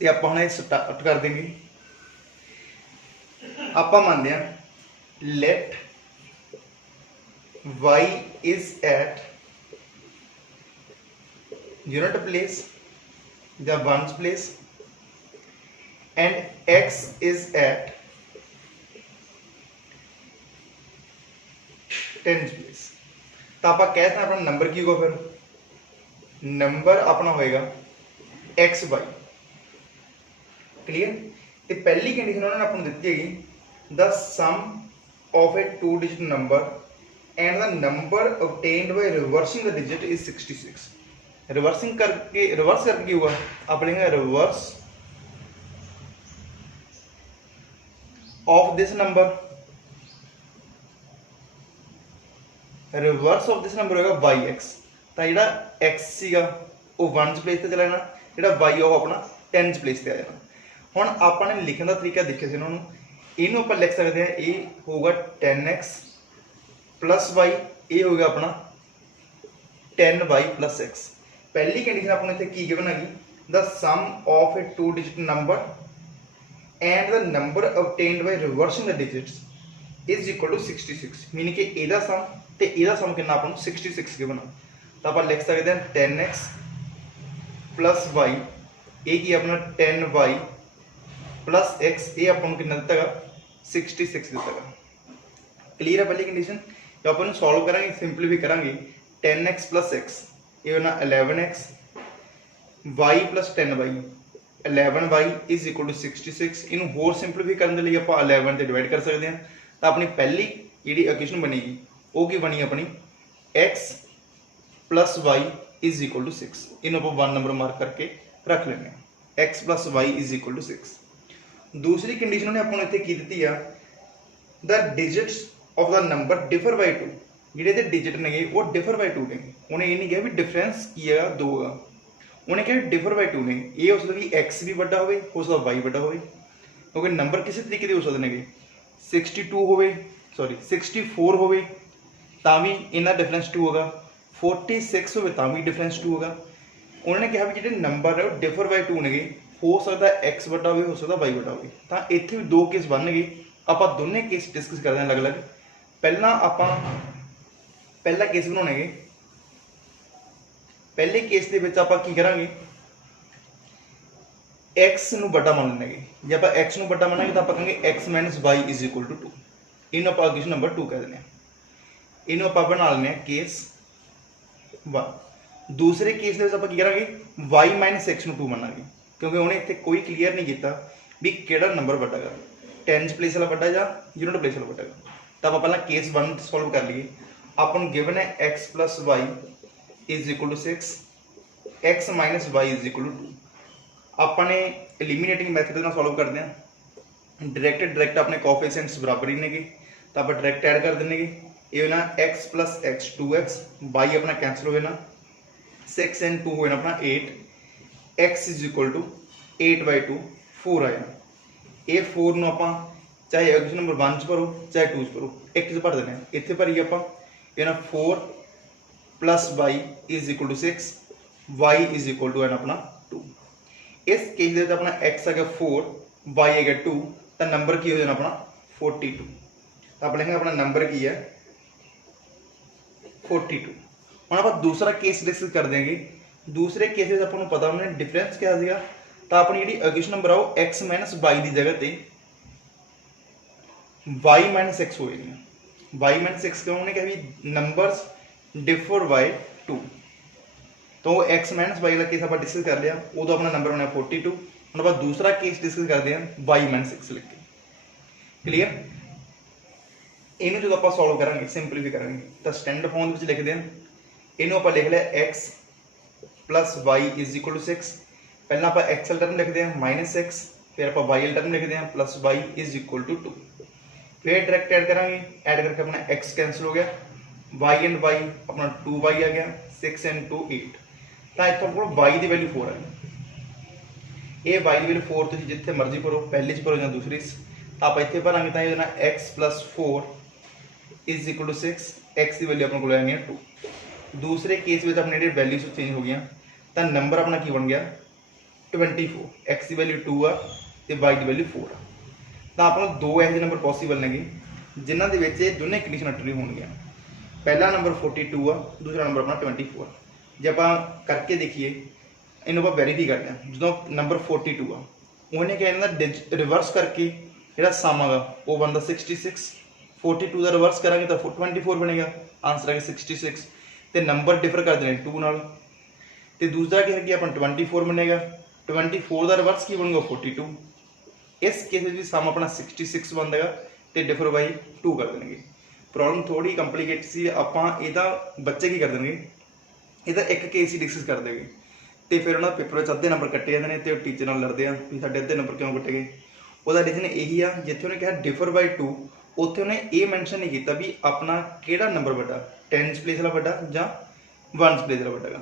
ਤੇ ਆਪਾਂ ਹੁਣ ਇਹ ਸਟਾਰਟ ਕਰ ਦੇਂਗੇ। ਆਪਾਂ ਮੰਨਦੇ ਹਾਂ light y is at unit place ਜਾਂ ones place and x is at 10th place। ਤਾਂ ਆਪਾਂ ਕਹਿ ਸਕਦੇ ਆਪਣਾ ਨੰਬਰ ਕੀ ਹੋਗਾ, ਫਿਰ ਨੰਬਰ ਆਪਣਾ ਹੋਏਗਾ x y। ਕਲੀਅਰ। ਤੇ ਪਹਿਲੀ ਕੰਡੀਸ਼ਨ ਉਹਨਾਂ ਨੇ ਆਪਾਂ ਨੂੰ ਦਿੱਤੀ ਹੈਗੀ the sum of a 2 digit number and the number obtained by reversing the digit is 66। Reversing करके रिवर्स करके क्या होगा, आप लिखेंगे reverse of this number, reverse of this number होगा वाई एक्स। तो जो एक्स सीगा वो 1th प्लेस ते चला जाना, जो वाई वो अपना 10th प्लेस ते आ जाना। हुण आपने लिखने का तरीका देखिए से इन्होंने, इनू आप लिख सकते हैं ये होगा 10x प्लस वाई, ये होगा अपना 10y प्लस एक्स। पहली कंडीशन आपने इतने की गिवन है the sum of a 2 digit number and the number obtained by reversing the digits is equal to 66। Meaning कि ਇਹਦਾ सम ਤੇ ਇਹਦਾ सम कितना आपको 66 गिवन है। तो आप लिख सकते हैं 10x प्लस वाई, ये की अपना 10y प्लस एक्स, ये अपन कितना दिता है 66 दिता है। क्लीयर है पहली कंडीशन। जो अपन सॉल्व करेंगे सिंपलीफाई करेंगे 10x प्लस एक्स ये होना 11x, y plus 10y 11y is equal to 66। इनू होर सिंपलीफाई करने के लिए आप 11 से डिवाइड कर सकते हैं। तो अपनी पहली जी इक्वेशन बनेगी वो की बनी अपनी x plus y is equal to 6। इन आप 1 नंबर मार्क करके रख लेंगे, x plus y is equal to 6। दूसरी कंडीशन उन्हें आपको इतने की दी है the digits of the number differ by 2। ਜਿਹੜੇ डिजिट ने वो डिफर बाय 2 ने, उन्हें ये नहीं कहा भी डिफरेंस की है 2 का, उन्हें कहा डिफर बाय 2 ने। ये हो सकता है कि एक्स भी बड़ा हो सकता वाई बड़ा हो, क्योंकि नंबर किसी तरीके के हो सकते हैं 62 हो सॉरी 64 हो भी इन्ना डिफरेंस 2 होगा, 46 हो भी डिफरेंस 2 होगा। उन्होंने कहा भी जो नंबर है वो डिफर बाय 2 ने, हो सकता एक्स बड़ा हो सकता वाई बड़ा हो। तो इतने भी 2 केस बन गए, आप दोनों केस डिस्कस करते हैं अलग अलग। पहला आप पहला केस बनाने, पहले केस के की करांगे एक्स नू बड़ा मान लेंगे। जब आप एक्स नू बड़ा मानांगे तो आप कहेंगे X minus Y is equal to 2। इन आप क्वेश्चन नंबर 2 कह दें। इन आप बना लें केस 1। दूसरे केस के आप करांगे वाई माइनस एक्स नू 2 मानांगे, क्योंकि उन्हें इतने कोई क्लीयर नहीं किया भी किहड़ा नंबर बड़ा है, 10th प्लेस वाला बड़ा या यूनिट प्लेस वाला बड़ा। तो आप पहला केस 1 सॉल्व कर लिए। अपन गिवन है x plus Y is equal to 6, x minus Y is equal to 2। अपने एलिमिनेटिंग मैथड ना सॉल्व करते हैं, डायरेक्ट अपने कोफिशिएंट्स बराबर ही ने, तो आप डायरेक्ट ऐड कर देंगे। ये होना x plus X 2x, Y अपना कैंसिल हो जाना, 6 एंड 2 हो जाना अपना 8, x इज इक्वल टू 8/2 4 आया। ये 4 ਨੂੰ ਆਪਾਂ चाहे क्वेश्चन नंबर 1 च भरो चाहे 2 च भरो, एक च भर देना। इतने भरीए आप 4 plus Y is equal to 6, Y is equal to अपना 2। इस केस के अपना एक्स है 4, वाई है 2, तो नंबर की हो जाना अपना 42। तो आप लिखेंगे अपना नंबर की है 42। हम आप दूसरा केस डिस्कस कर देंगे। दूसरे केस आपको पता हमने डिफरेंस क्या था, तो अपनी जी इक्वेशन नंबर आओ एक्स माइनस वाई की जगह पर वाई माइनस एक्स हो गई। वाई माइनस एक्स क्यों, उन्होंने कहा भी नंबर्स डिफर बाय 2। तो एक्स माइनस वाई वाला केस आप डिस्कस कर लिया, वो तो अपना नंबर होना 42। हम आप दूसरा केस डिस्कस करते हैं वाई माइनस एक्स लिख के। क्लीयर। इनू जो आप सॉल्व करेंगे सिंपलीफाई करेंगे तो स्टैंडर्ड फॉर्म में लिखते हैं। इनू आप लिख लिया X plus Y is equal to 6। पहला आप एक्स वाला टर्म लिखते हैं माइनस एक्स, फिर आप वाई वाला टर्म लिखते हैं plus Y is equal to 2। फिर डायरेक्ट ऐड करांगे, ऐड करके अपना x कैंसिल हो गया, y एंड y अपना 2y आ गया, 6 एंड 2 8। तो इतों अपने y की वैल्यू 4 आ गई। ये y की वैल्यू 4 तुम जिथे मर्जी भरो, पहली च भरो या दूसरी तो आप इतने भरांगे तो ये x + 4 is equal to 6, x की वैल्यू अपने को आनी है 2। दूसरे केस में अपने वैल्यूज चेंज हो गई तो नंबर अपना की बन गया 24, x की वैल्यू 2 आ तो y की वैल्यू 4 आ। तो अपने दो यह नंबर पॉसीबल ने जिन्हों के दोनों कंडीशन ट्रू होंगे। पहला नंबर 42 आ, दूसरा नंबर अपना 24 आ। जो आप करके देखिए इन्हों आप वेरीफाई करते हैं, जो नंबर 42 आ उन्हें क्या इन्होंने रिवर्स करके जो सम आगा वो बनता 66, 42 का रिवर्स करेंगे तो 24 बनेगा, आंसर है 66। तो नंबर डिफर कर देने 2 नाल। तो दूसरा क्या है कि अपन 24 बनेगा, 24 का रिवर्स की बनूगा 42। इस केस में सम अपना 66 बनता तो डिफर बाई 2 कर देंगे। प्रॉब्लम थोड़ी कंप्लीकेट सी, आप बच्चे की कर देंगे, यदा एक केस ही डिस्कस कर देंगे तो फिर उन्होंने पेपर में अद्धे नंबर कट्टे जाते हैं तो टीचर नाल लड़ते हैं भी साढ़े अद्धे नंबर क्यों कट्टे गए। वह रीजन यही आ जिथे उन्हें कहा डिफर बाई 2 उत्थे उन्हें ये मैंशन नहीं किया भी अपना किहड़ा नंबर वड्डा, 10s प्लेस वाला वड्डा जां 1s प्लेस वाला वड्डा।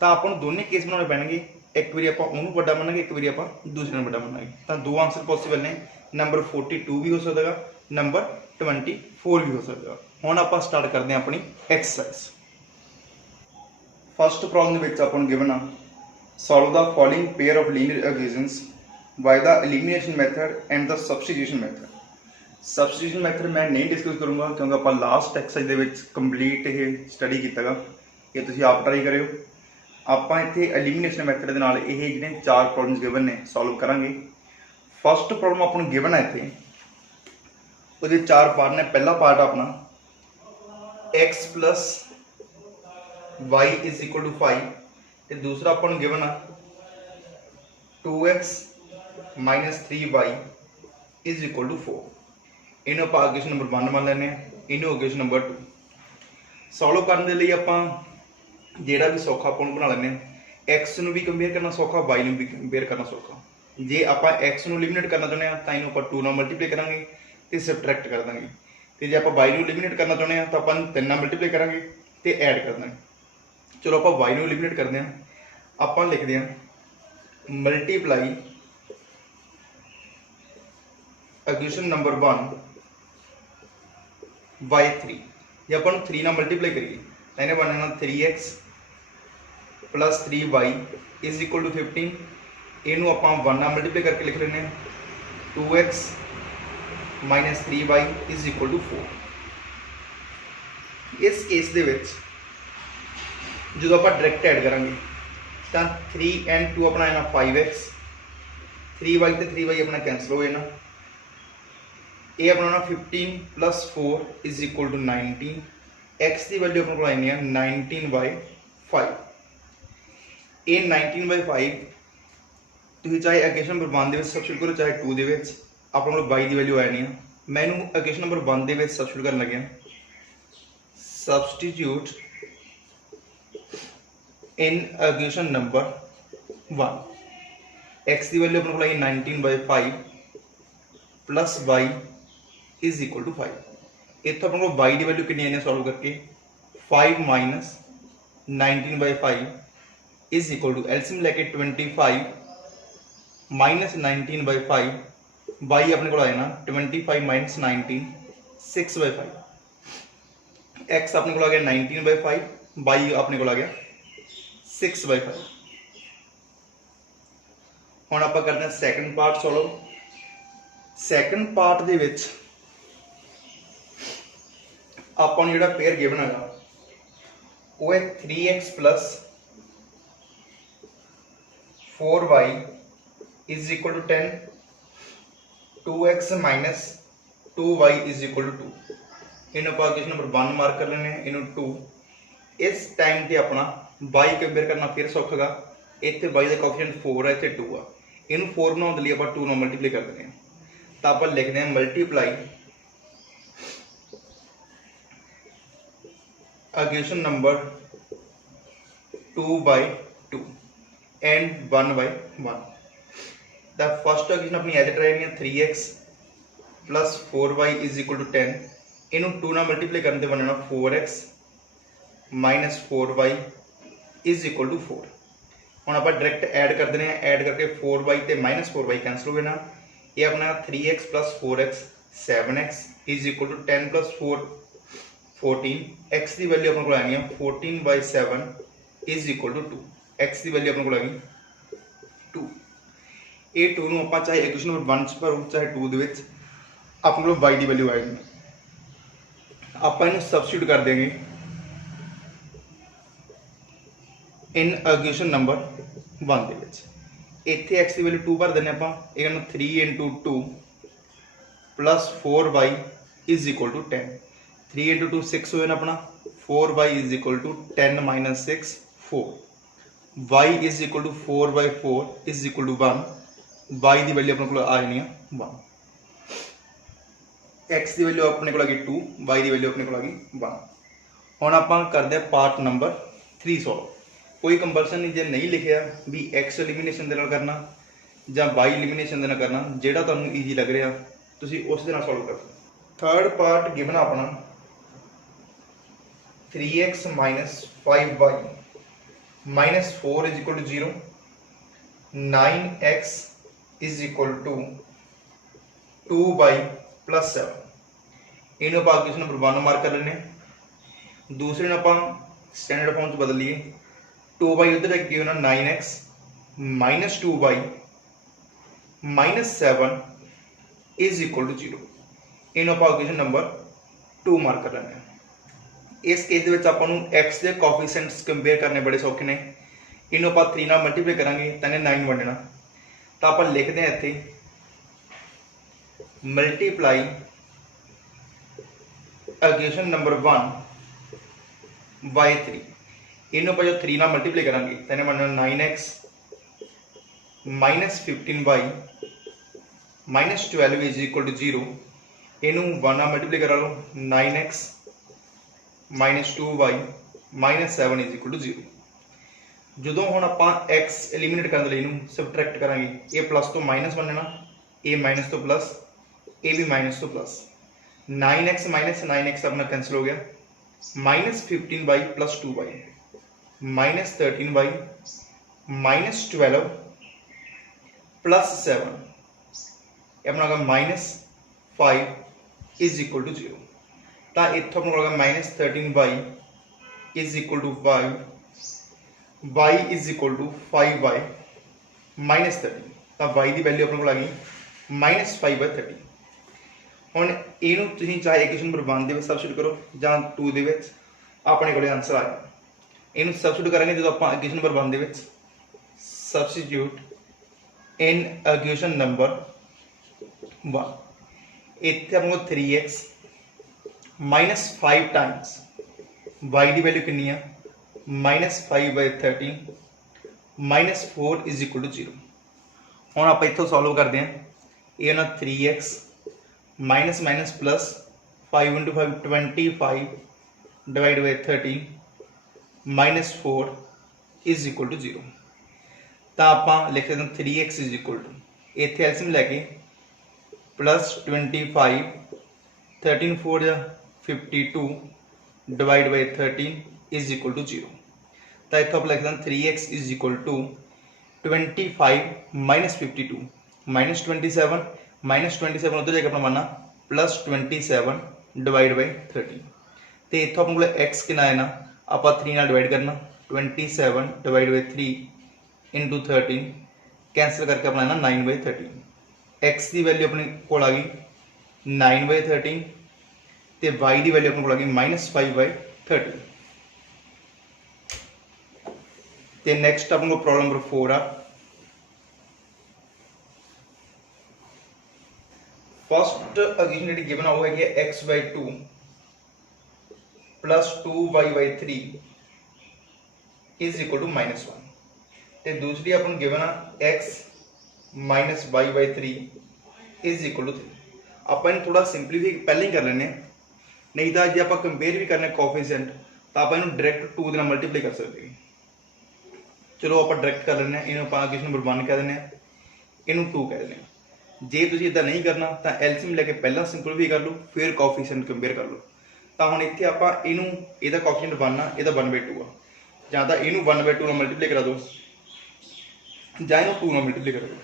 तो आपको दोनों केस बनाने पैणगे, एक बारी आप उन्होंने वड्डा मनांगे, एक बारी आप दूसरे नूं वड्डा मनांगे। तो दो आंसर पॉसीबल ने, नंबर 42 भी हो सकता, नंबर 24 भी हो सकता। हुण आप स्टार्ट करते हैं अपनी एक्सरसाइज। फस्ट प्रॉब्लम अपन गिवन आ solve the following pair of linear equations by the elimination method and the substitution method. Substitution method मैं नहीं डिस्कस करूँगा क्योंकि आप लास्ट एक्सरसाइज कंप्लीट ये स्टडी किया, ये तुम आप ट्राई करो। आप इतने एलिमिनेशन मैथड के नाल ये जो 4 प्रॉब्लम्स गिवन ने सॉल्व करांगे। फस्ट प्रॉब्लम अपन गिवन है इतने वो 4 पार्ट ने। पहला पार्ट अपना x plus y is equal to 5, तो दूसरा अपन गिवन आ 2x minus 3y is equal to 4। इन्हों आप इक्वेशन नंबर 1 मान लें, इन्हों इक्वेशन नंबर 2 सॉल्व करने के लिए आप जोड़ा भी सौखा अपन बना लें। एक्स नूं भी कंपेयर करना सौखा, वाई नूं भी कंपेयर करना सौखा। जे आप एक्स नूं एलिमिनेट करना चाहते हैं तो इन्हों आप 2 नाल मल्टीप्लाई करांगे तो सबट्रैक्ट कर देंगे। तो जे आप वाई नूं एलिमिनेट करना चाहते हैं तो अपन 3 नाल मल्टीप्लाई करांगे तो ऐड कर देंगे। चलो आप वाई नूं एलिमिनेट करते हैं, आप लिखते हैं मल्टीप्लाई इक्वेशन नंबर 1 बाय 3। जे अपन 3 नाल मल्टीप्लाई करिए तो इन्हें बनना 3x plus 3y is equal to 15। इनू आप 1 नाल मल्टीप्लाई करके लिख लें 2x minus 3y is equal to 4। इस केस दे विच जो आप डायरेक्ट ऐड करांगे तो 3 and 2 अपना आना 5x, 3y तो 3y अपना कैंसल हो जाना। ये अपना 15 plus 4 is equal to 19। x की वैल्यू अपने को आनी है 19/5। ये 19/5 तुम चाहे इक्वेशन नंबर 1 सबस्टिट्यूट करो चाहे 2 अपने को y की वैल्यू आनी है। मैं इक्वेशन नंबर 1 सबस्टिट्यूट कर लगे, substitute in equation number 1। x की वैल्यू अपने को आई 19/5 plus y is equal to 5। इतों अपने को y की वैल्यू कितनी आनी सॉल्व करके 5 minus 19/5 is equal to LCM लैके 25 माइनस 19/5 y अपने को आना 25 माइनस 19 6/5। x अपने को आ गया 19/5, y अपने को आ गया 6/5। हुण आप करते हैं second part solve. Second part दे विच आपां नूं जिहड़ा पेयर गिवन है वो है 3x plus 4y is equal to 10, 2x minus 2y is equal to 2। इन्हों आप क्वेश्चन नंबर 1 मार्क कर लेने, इन्हों 2। इस टाइम पर अपना y कंपेयर करना फिर सौखा गा। इतने y का कोएफिशिएंट 4 है, इतने 2 आ। इनू 4 बनाने के लिए आप 2 नाल मल्टीप्लाई कर देते हैं तो आप लिखते हैं multiply equation number 2/2 and 1/1। The first equation अपनी एज इट रहेगी 3x plus 4y is equal to 10 इनू 2 ਨਾਲ ਮਲਟੀਪਲਾਈ ਕਰਨ ਤੇ ਬਣਨਾ 4x minus 4y is equal to 4। ਹੁਣ ਆਪਾਂ ਡਾਇਰੈਕਟ ਐਡ ਕਰ ਦਿੰਦੇ ਆ, ਐਡ ਕਰਕੇ 4y ਤੇ -4y ਕੈਂਸਲ ਹੋ ਗਏ ਨਾ, ਇਹ ਆਪਣਾ 3x + 4x 7x is equal to 10 + 4 14। x ਦੀ ਵੈਲਿਊ ਆਪਣੇ ਕੋਲ ਆ ਗਈ 14/7 इज इक्वल टू 2। x ਦੀ ਵੈਲਿਊ ਆਪਣੇ ਕੋਲ ਆ ਗਈ 2। ਇਹ 2 ਨੂੰ ਆਪਾਂ ਚਾਹੇ ਇਕੁਏਸ਼ਨ ਨੰਬਰ 1 ਚ ਭਰੋ ਚਾਹੇ 2 ਦੇ ਵਿੱਚ, ਆਪਣੇ ਕੋਲ y ਦੀ ਵੈਲਿਊ ਆਏਗੀ। ਆਪਾਂ ਇਹਨੂੰ ਸਬਸਟੀਟਿਊਟ ਕਰ ਦੇंगे इन इक्वेशन नंबर 1 ਦੇ ਵਿੱਚ। ਇੱਥੇ x ਦੀ ਵੈਲਿਊ 2 ਭਰ ਦਿੰਦੇ ਆਪਾਂ, ਇਹ ਨੂੰ 3 × 2 + 4y इज इक्वल टू 10। 3 × 2 6 ਹੋ ਜਾਣਾ ਆਪਣਾ, 4y is equal to 10 - 6 4। y is equal to 4/4 is equal to 1। y ਦੀ ਵੈਲਿਊ ਆਪਣੇ ਕੋਲ ਆ ਜਾਣੀ ਆ 1। x ਦੀ ਵੈਲਿਊ ਆਪਣੇ ਕੋਲ ਆ ਗਈ 2, y ਦੀ ਵੈਲਿਊ ਆਪਣੇ ਕੋਲ ਆ ਗਈ 1। ਹੁਣ ਆਪਾਂ ਕਰਦੇ ਆ ਪਾਰਟ ਨੰਬਰ 3 ਸੋਲਵ। कोई कंपलसन नहीं, जो नहीं लिखा भी एक्स एलिमिनेशन करना या बाई एलिमिनेशन करना, जोड़ा तुहानू ईजी लग रहा तुसी उस दे नाल सॉल्व कर। थर्ड पार्ट गिवन अपना 3x - 5y - 4 is equal to 0, 9x is equal to 2y + 7। इन्हों आप क्वेश्चन नंबर 1 मार्क कर लेने, दूसरे आप स्टैंडर्ड फॉर्म च बदल लिए। 2y उधर जाके होना 9x - 2y - 7 is equal to 0। इन्हों आप इक्वेशन नंबर 2 मार्क कर लेने। इस केस के आपको x के कोफिशिएंट्स कंपेयर करने बड़े सौखे ने। इन्हों आप 3 ਨਾਲ मल्टीप्लाई करांगे तो 9 बनना, तो आप लिखते हैं इत्थे मल्टीप्लाई इक्वेशन नंबर 1 by 3। इन्हों आप जो 3 ਨਾਲ मल्टीप्लाई करांगे तो इन्हें बनना 9x - 15y - 12 is equal to 0। इनू 1 ਨਾਲ मल्टीप्लाई करा लो, 9x - 2y - 7 is equal to 0। जो हम आप x एलिमिनेट करने लिए सबट्रैक्ट करा, ये प्लस तो माइनस बनना, ये माइनस तो प्लस, ये भी माइनस तो प्लस। 9x - 9x अपना कैंसिल हो गया, -15y + 2y -13y -12 + 7 अपना होगा -5 इज इक्वल टू 0। तो इतों अपना होगा -13y is equal to 5, y is equal to 5y -13। तो y की वैल्यू अपने को आ गई -5/30। हुण इहनूं तुसीं चाहे इक्वेशन नंबर 1 दे विच सबस्टिट्यूट करो जां 2 दे विच, अपने को आंसर आ जाए। इन सबस्टिट्यूट करेंगे जो आप equation number 1 they which substitute in equation number 1, इत्थे अपने को 3x - 5 टाइम्स y की वैल्यू कितनी है -5/13 -4 इज इक्वल टू 0। हुण आप इत्थों सॉल्व करते हैं, ये ना 3x minus minus plus 5 × 5 25 divide by 13 -4 is equal to 0। तो आप लिख सकते हैं 3x इज इक्वल टू, इतने एल्सियम लैके +25 13 4 52 divide by 13 is equal to 0। तो इतों आप लिख सकते हैं 3x इज इक्वल टू 25 - 52 -27 उधर जाकर अपना मानना +27 डिवाइड बाई 13। तो इतों अपने को x कितना है ना, आप 3 ਨਾਲ डिवाइड करना, 27 डिवाइड बाई 3 × 13 कैंसिल करके अपना ना 9/13। x की वैल्यू अपने को आ गई 9/13 तो y की वैल्यू अपने को आ गई -5/13। तो नैक्सट अपने को प्रॉब्लम नंबर 4 आ। फर्स्ट इक्वेशन जी गिवन वो है x/2 + 2y/3 is equal to -1। तो दूसरी अपन given x - y/3 is equal to 3। अपन थोड़ा सिंपलीफाई पहले ही कर लेने, नहीं तो जो आप कंपेयर भी करने कोफिशिएंट तो आप डायरैक्ट 2 के मल्टीप्लाई कर सकते हैं। चलो आप डायरैक्ट कर लें, इन्हों आप इक्वेशन नंबर 1 कह दें, इनू 2 कह दें। जे तुसीं इदां नहीं करना तो एलसीएम लैके पहला सिंपलीफाई कर लो, फिर कोफिशिएंट कंपेयर कर लो। तो हुण इत्थे आपां इहनूं इहदा कोफिशिएंट 1 आ, इहदा 1/2 आ, जां तां इहनूं 1/2 नाल मल्टीप्लाई करा दो जां इहनूं 2 नाल मल्टीप्लाई करा दो।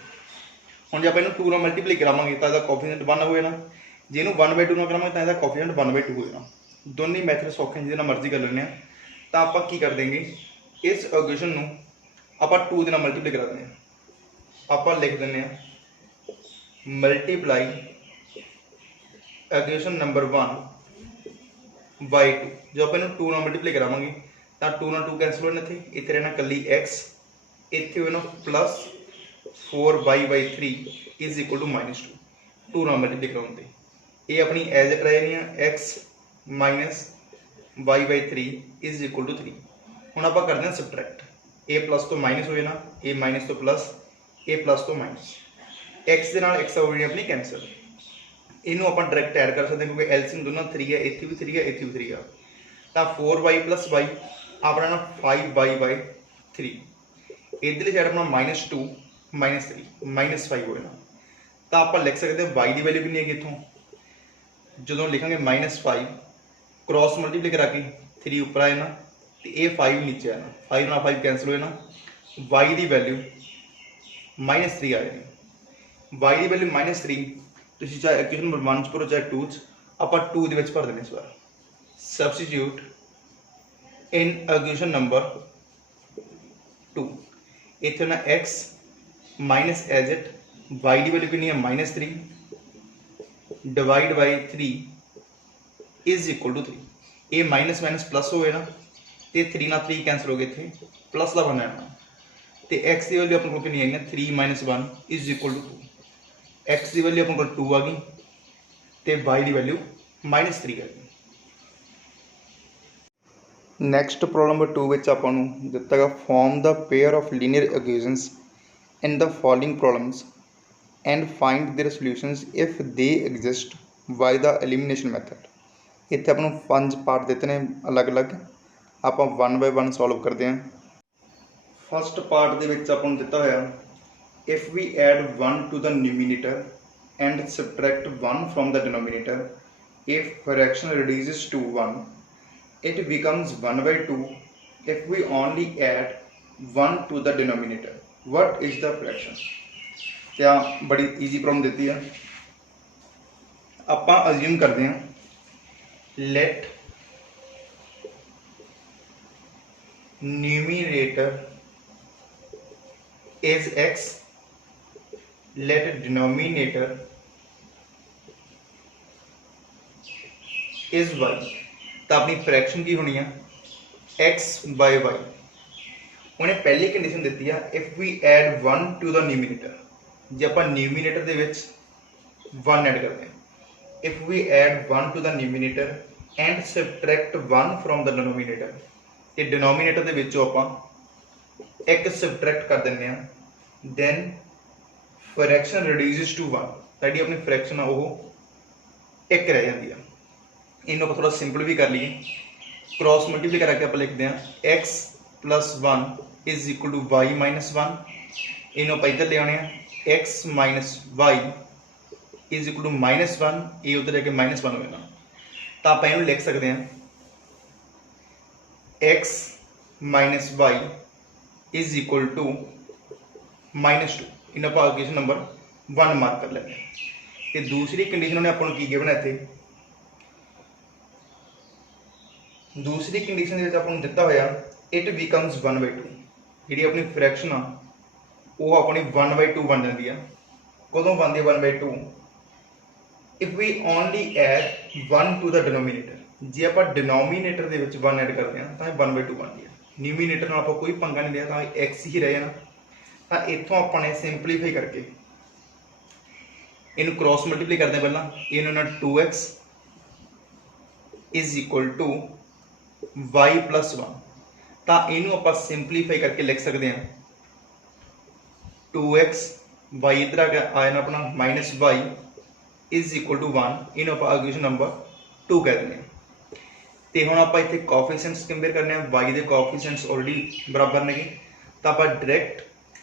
हुण जे आपां इहनूं 2 नाल मल्टीप्लाई करावांगे तां इहदा कोफिशिएंट 1 हो जाना, जे इहनूं 1/2 नाल करावांगे तां इहदा कोफिशिएंट 1/2 हो जाना। दोनों ही मैथड सौखे जिहदे नाल मर्जी कर लैंदे आ। तां आपां की कर देंगे, इस इक्वेशन नूं आपां 2 दे नाल मल्टीप्लाई करा देंगे। आपां लिख दिंदे आ मल्टीप्लाई इक्वेशन नंबर 1 बाई 2। जो आप 2 नाल मल्टीप्लाई करावांगे तो 2 नाल 2 कैंसल होने, इत्थे रहना कली x, इत्थे होना plus 4y/3 is equal to -2। 2 नाल मल्टीप्लाई कराउण ते ये अपनी एज इट रह जानी है x minus y/3 is equal to 3। हुण आपां करदे हां सबट्रैक्ट, a प्लस तो माइनस हो जाना, a माइनस तो प्लस, a प्लस तो माइनस, x ਦੇ ਨਾਲ x ਹੋ ਜਾਣੀ ਆਪਣੀ ਕੈਂਸਲ। ਇਹਨੂੰ ਆਪਾਂ ਡਾਇਰੈਕਟ ਐਡ ਕਰ ਸਕਦੇ ਹਾਂ ਕਿਉਂਕਿ ਐਲਸੀਐਮ ਦੋਨਾਂ 3 ਹੈ, ਇੱਥੇ ਵੀ 3 ਹੈ, ਇੱਥੇ ਵੀ 3 ਆ। ਤਾਂ 4y + y ਆਪਣਾ ਨਾ 5y/3, ਇਧਰਲੀ ਸਾਈਡ ਆਪਣਾ -2 -3 -5 ਹੋ ਜਾਣਾ। ਤਾਂ ਆਪਾਂ ਲਿਖ ਸਕਦੇ ਹਾਂ y ਦੀ ਵੈਲਿਊ ਕਿੰਨੀ ਹੈਗੀ ਇੱਥੋਂ, ਜਦੋਂ ਲਿਖਾਂਗੇ -5 ਕ੍ਰਾਸ ਮਲਟੀਪਲਾਈ ਕਰਾ ਕੇ 3 ਉੱਪਰ ਆ ਜਾਣਾ ਤੇ ਇਹ 5 ਨੀਚੇ ਆਣਾ, 5 ਨਾਲ 5 ਕੈਂਸਲ ਹੋ ਜਾਣਾ, y ਦੀ ਵੈਲਿਊ -3 ਆ ਜਾਣੀ। y ਦੀ ਵੈਲਿਊ -3 ਤੁਸੀਂ ਚਾਹੇ ਇਕੁਏਸ਼ਨ ਨੰਬਰ 1 ਚ ਭਰੋ ਚਾਹੇ 2 ਚ, ਆਪਾਂ 2 ਦੇ ਵਿੱਚ ਭਰ ਦੇਣੇ ਇਸ ਵਾਰ। ਸਬਸਟੀਟਿਊਟ ਇਨ ਇਕੁਏਸ਼ਨ ਨੰਬਰ 2, ਇੱਥੇ ਨਾ x minus as it y ਦੀ ਵੈਲਿਊ ਕਿੰਨੀ ਹੈ -3 divided by 3 is equal to 3। ਇਹ ਮਾਈਨਸ ਮਾਈਨਸ ਪਲੱਸ ਹੋ ਜਾਣਾ ਤੇ 3 ਨਾਲ 3 ਕੈਂਸਲ ਹੋ ਗਏ, ਇੱਥੇ ਪਲੱਸ ਦਾ ਬਣਨਾ ਹੈ ਤੇ x ਦੀ ਵੈਲਿਊ ਆਪਣੇ ਕੋਲ ਕਿੰਨੀ ਆਈ ਹੈ 3 - 1 ਇਜ਼ ਇਕੁਅਲ ਟੂ 2। x ਦੀ ਵੈਲਿਊ ਆਪਣੇ ਕੋਲ 2 ਆ ਗਈ ਤੇ y ਦੀ ਵੈਲਿਊ -3 ਆ ਗਈ। ਨੈਕਸਟ ਪ੍ਰੋਬਲਮ ਨੰਬਰ 2 ਵਿੱਚ ਆਪਾਂ ਨੂੰ ਦਿੱਤਾ ਗਾ form the pair of linear equations in the following problems and find their solutions if they exist by the elimination method. ਇੱਥੇ ਆਪਾਂ ਨੂੰ 5 ਪਾਰਟ ਦਿੱਤੇ ਨੇ ਅਲੱਗ-ਅਲੱਗ, ਆਪਾਂ 1 ਬਾਈ 1 ਸੋਲਵ ਕਰਦੇ ਹਾਂ। ਫਸਟ ਪਾਰਟ ਦੇ ਵਿੱਚ ਆਪਾਂ ਨੂੰ ਦਿੱਤਾ ਹੋਇਆ if we add 1 to the numerator and subtract 1 from the denominator, if fraction reduces to 1 it becomes 1/2 if we only add 1 to the denominator, what is the fraction। क्या बड़ी easy प्रॉब्लम देती है। ਆਪਾਂ assume ਕਰਦੇ ਹਾਂ let numerator is x, let denominator is y। ਤਾਂ ਆਪਣੀ fraction ਕੀ ਹੋਣੀ ਆ x/y। ਉਹਨੇ ਪਹਿਲੀ ਕੰਡੀਸ਼ਨ ਦਿੱਤੀ ਆ if we add 1 to the numerator, ਜੇ ਆਪਾਂ ਨਿਊਮੀਨੇਟਰ ਦੇ ਵਿੱਚ 1 ਐਡ ਕਰਦੇ ਹਾਂ if we add 1 to the numerator and subtract 1 from the denominator, ਤੇ ਡਿਨੋਮੀਨੇਟਰ ਦੇ ਵਿੱਚੋਂ ਆਪਾਂ ਇੱਕ ਸਬਟਰੈਕਟ ਕਰ ਦਿੰਦੇ ਹਾਂ, then fraction reduces to 1, ਸਾਡੀ ਆਪਣੀ ਫ੍ਰੈਕਸ਼ਨ ਆ ਉਹ 1 ਰਹਿ ਜਾਂਦੀ ਆ। ਇਹਨੂੰ ਆਪਾਂ ਥੋੜਾ ਸਿੰਪਲ ਵੀ ਕਰ ਲਈਏ, ਕ੍ਰਾਸ ਮਲਟੀਪਲਾਈ ਕਰਾ ਕੇ ਆਪਾਂ ਲਿਖਦੇ ਹਾਂ x + 1 is equal to y - 1। ਇਹਨੂੰ ਆਪਾਂ ਇੱਧਰ ਲੈ ਆਉਣੇ ਆ x - y is equal to -1, ਇਹ ਉੱਧਰ ਜਾ ਕੇ -1 ਹੋ ਜਾਣਾ। ਤਾਂ ਆਪਾਂ ਇਹਨੂੰ ਲਿਖ ਸਕਦੇ ਹਾਂ x - y is equal to -2। ਇਹਨਾਂ ਆਪਾਂ ਇਕੁਏਸ਼ਨ ਨੰਬਰ 1 ਮਾਰਕ ਕਰ ਲੈਂਦੇ ਹਾਂ। ਤੇ ਦੂਸਰੀ ਕੰਡੀਸ਼ਨ ਉਹਨੇ ਆਪਾਂ ਨੂੰ ਕੀ ਗਿਵਨ ਹੈ ਇੱਥੇ, ਦੂਸਰੀ ਕੰਡੀਸ਼ਨ ਦੇ ਵਿੱਚ ਆਪਾਂ ਨੂੰ ਦਿੱਤਾ ਹੋਇਆ ਇਟ ਬਿਕਮਸ 1/2, ਜਿਹੜੀ ਆਪਣੀ ਫ੍ਰੈਕਸ਼ਨ ਆ ਉਹ ਆਪਣੀ 1/2 ਬਣ ਜਾਂਦੀ ਆ। ਕਦੋਂ ਬਣਦੀ ਹੈ 1/2, if we only add 1 to ਦਾ ਡਿਨੋਮੀਨੇਟਰ, ਜੇ ਆਪਾਂ ਡਿਨੋਮੀਨੇਟਰ ਦੇ ਵਿੱਚ 1 ਐਡ ਕਰਦੇ ਹਾਂ ਤਾਂ ਇਹ 1/2 ਬਣਦੀ ਹੈ। ਨਿਊਮੀਨੇਟਰ ਨਾਲ ਆਪਾਂ ਕੋਈ ਪੰਗਾ ਨਹੀਂ ਲਿਆ ਤਾਂ x ਹੀ ਰਹਿ ਜਾਣਾ। ਤਾਂ ਇੱਥੋਂ ਆਪਾਂ ਨੇ ਸਿੰਪਲੀਫਾਈ ਕਰਕੇ ਇਹਨੂੰ ਕ੍ਰਾਸ ਮਲਟੀਪਲਾਈ ਕਰਦੇ ਪਹਿਲਾਂ, ਇਹਨੂੰ ਨਾ 2x is equal to y + 1। ਤਾਂ ਇਹਨੂੰ ਆਪਾਂ ਸਿੰਪਲੀਫਾਈ ਕਰਕੇ ਲਿਖ ਸਕਦੇ ਹਾਂ 2x y ਇੱਧਰ ਆ ਗਿਆ ਆਇਆ ਨਾ ਆਪਣਾ -y ਇਜ਼ ਇਕੁਅਲ ਟੂ 1। ਇਹਨੂੰ ਆਪਾਂ ਇਕੁਏਸ਼ਨ ਨੰਬਰ 2 ਕਹਿ ਦਿੰਦੇ ਹਾਂ। ਤੇ ਹੁਣ ਆਪਾਂ ਇੱਥੇ ਕੋਐਫੀਸ਼ੀਐਂਟਸ ਕੰਪੇਅਰ ਕਰਨੇ ਆ, y ਦੇ ਕੋਐਫੀਸ਼ੀਐਂਟਸ ਆਲਰੇਡੀ ਬਰਾਬਰ ਨੇਗੇ, ਤਾਂ ਆਪਾਂ ਡਾਇਰੈਕਟ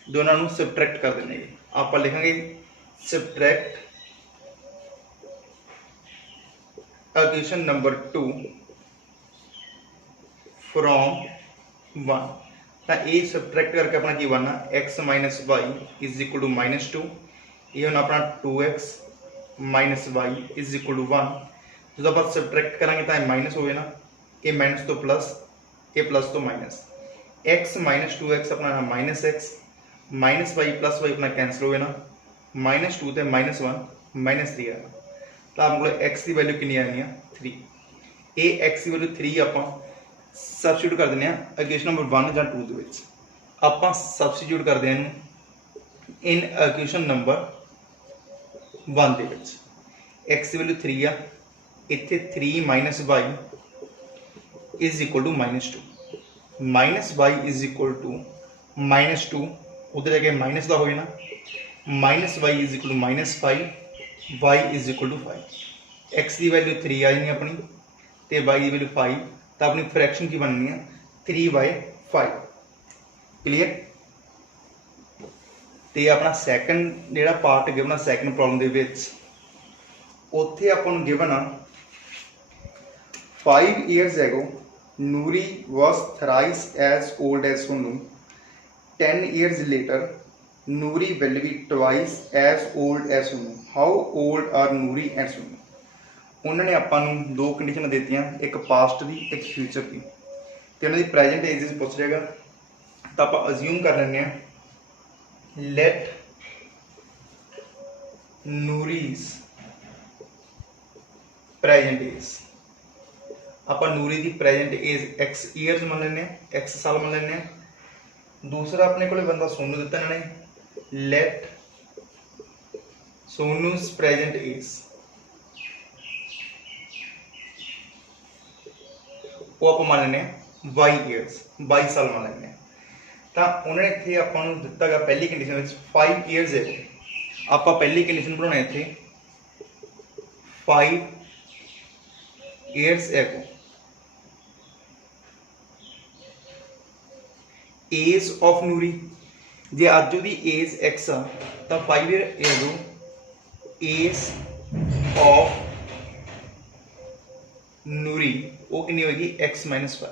ਦੋਨਾਂ ਨੂੰ ਸਬਟਰੈਕਟ ਕਰ ਦਿੰਦੇ ਹਾਂ। ਆਪਾਂ ਲਿਖਾਂਗੇ सबट्रैक्ट इक्वेशन नंबर 2 फ्रॉम 1। तो ये सबट्रैक्ट करके अपना की बनना x minus Y is equal to -2। ये होना अपना 2x minus Y is equal to 1। जो आप सबट्रैक्ट करेंगे तो माइनस हो ना, ये माइनस तो प्लस, ये प्लस तो माइनस। x माइनस 2x अपना -x minus Y plus Y अपना कैंसिल हो ना, -2 तो -1 -3 आना। तो आप x की वैल्यू कितनी आनी है 3। ये x की वैल्यू 3 आप सबस्टिट्यूट कर दें इक्वेशन नंबर 1 या 2 के आप सबस्टिट्यूट करते हैं इन इक्वेशन नंबर 1 के x की वैल्यू 3 आ, इत्थे 3 minus Y is equal to -2 minus Y is equal to -2 उधर जाके माइनस का हो जाना, minus Y is equal to -5 Y is equal to 5। X की वैल्यू 3 आ जानी अपनी तो वाई की वैल्यू 5, तो अपनी फ्रैक्शन की बननी है 3/5। क्लीयर। तो अपना सैकेंड जो पार्ट गिवन सैकेंड प्रॉब्लम के उत्थे अपन given 5 years ago Nuri was thrice as old as Sonu। 10 years later Nuri will be twice as old as Sonu। How old are Nuri and Sonu? उन्होंने आपां दो condition देतियां, एक past की एक future की, तो उन्होंने प्रेजेंट एज पूछ रहेगा। तो आप अज्यूम कर लें लेट नूरीज प्रेजेंट एज, आप नूरी की प्रेजेंट एज x ईयरस मान लें, x साल मान लें। दूसरा अपने को बंदा सोनू दिता इन्होंने लेट सोनूज प्रेजेंट एज, वो आप मान लें y ईयरस 22 साल मान लें। तो उन्होंने इतने आपको दिता गया पहली कंडीशन 5 years है, आप पहली कंडीशन बनाने इतने 5 years ago age of Noori, जे अज दी एज x आ तो 5 year एगो एज ऑफ नूरी वो कितनी होगी x -5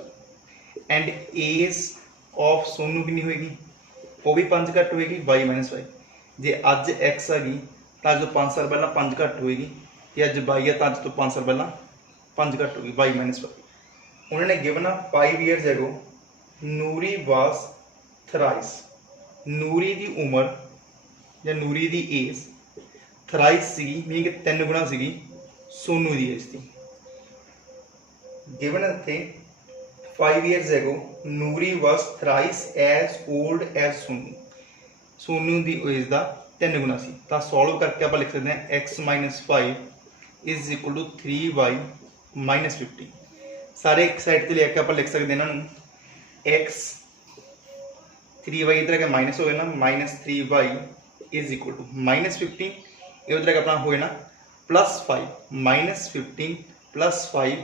and age of Sonu कितनी होगी वो भी 5 घट होगी y -5। जे अज x आ गई तो अज तो 5 साल पहला 5 घट होगी, तो अज y है तो अज तो 5 साल पहला 5 घट होगी y -5। उन्होंने given 5 years ago Noori was थराइस, नूरी की उम्र या नूरी की एज थराइस सी मीन कि 3 गुणा सी सोनू की एज थी। गिवन इतने 5 years ago Noori was thrice as old as Sonu, Sonu की एज का 3 गुणा सी। तो सॉल्व करके आप लिख सकते हैं x -5 is equal to 3y -50। सारे एक साइड से लेके आप लिख सकते हैं इन्होंने x 3y इधर का माइनस हो गया ना, -3y इज इक्वल टू -15, ये उधर का अपना हो ना +5 -15 +5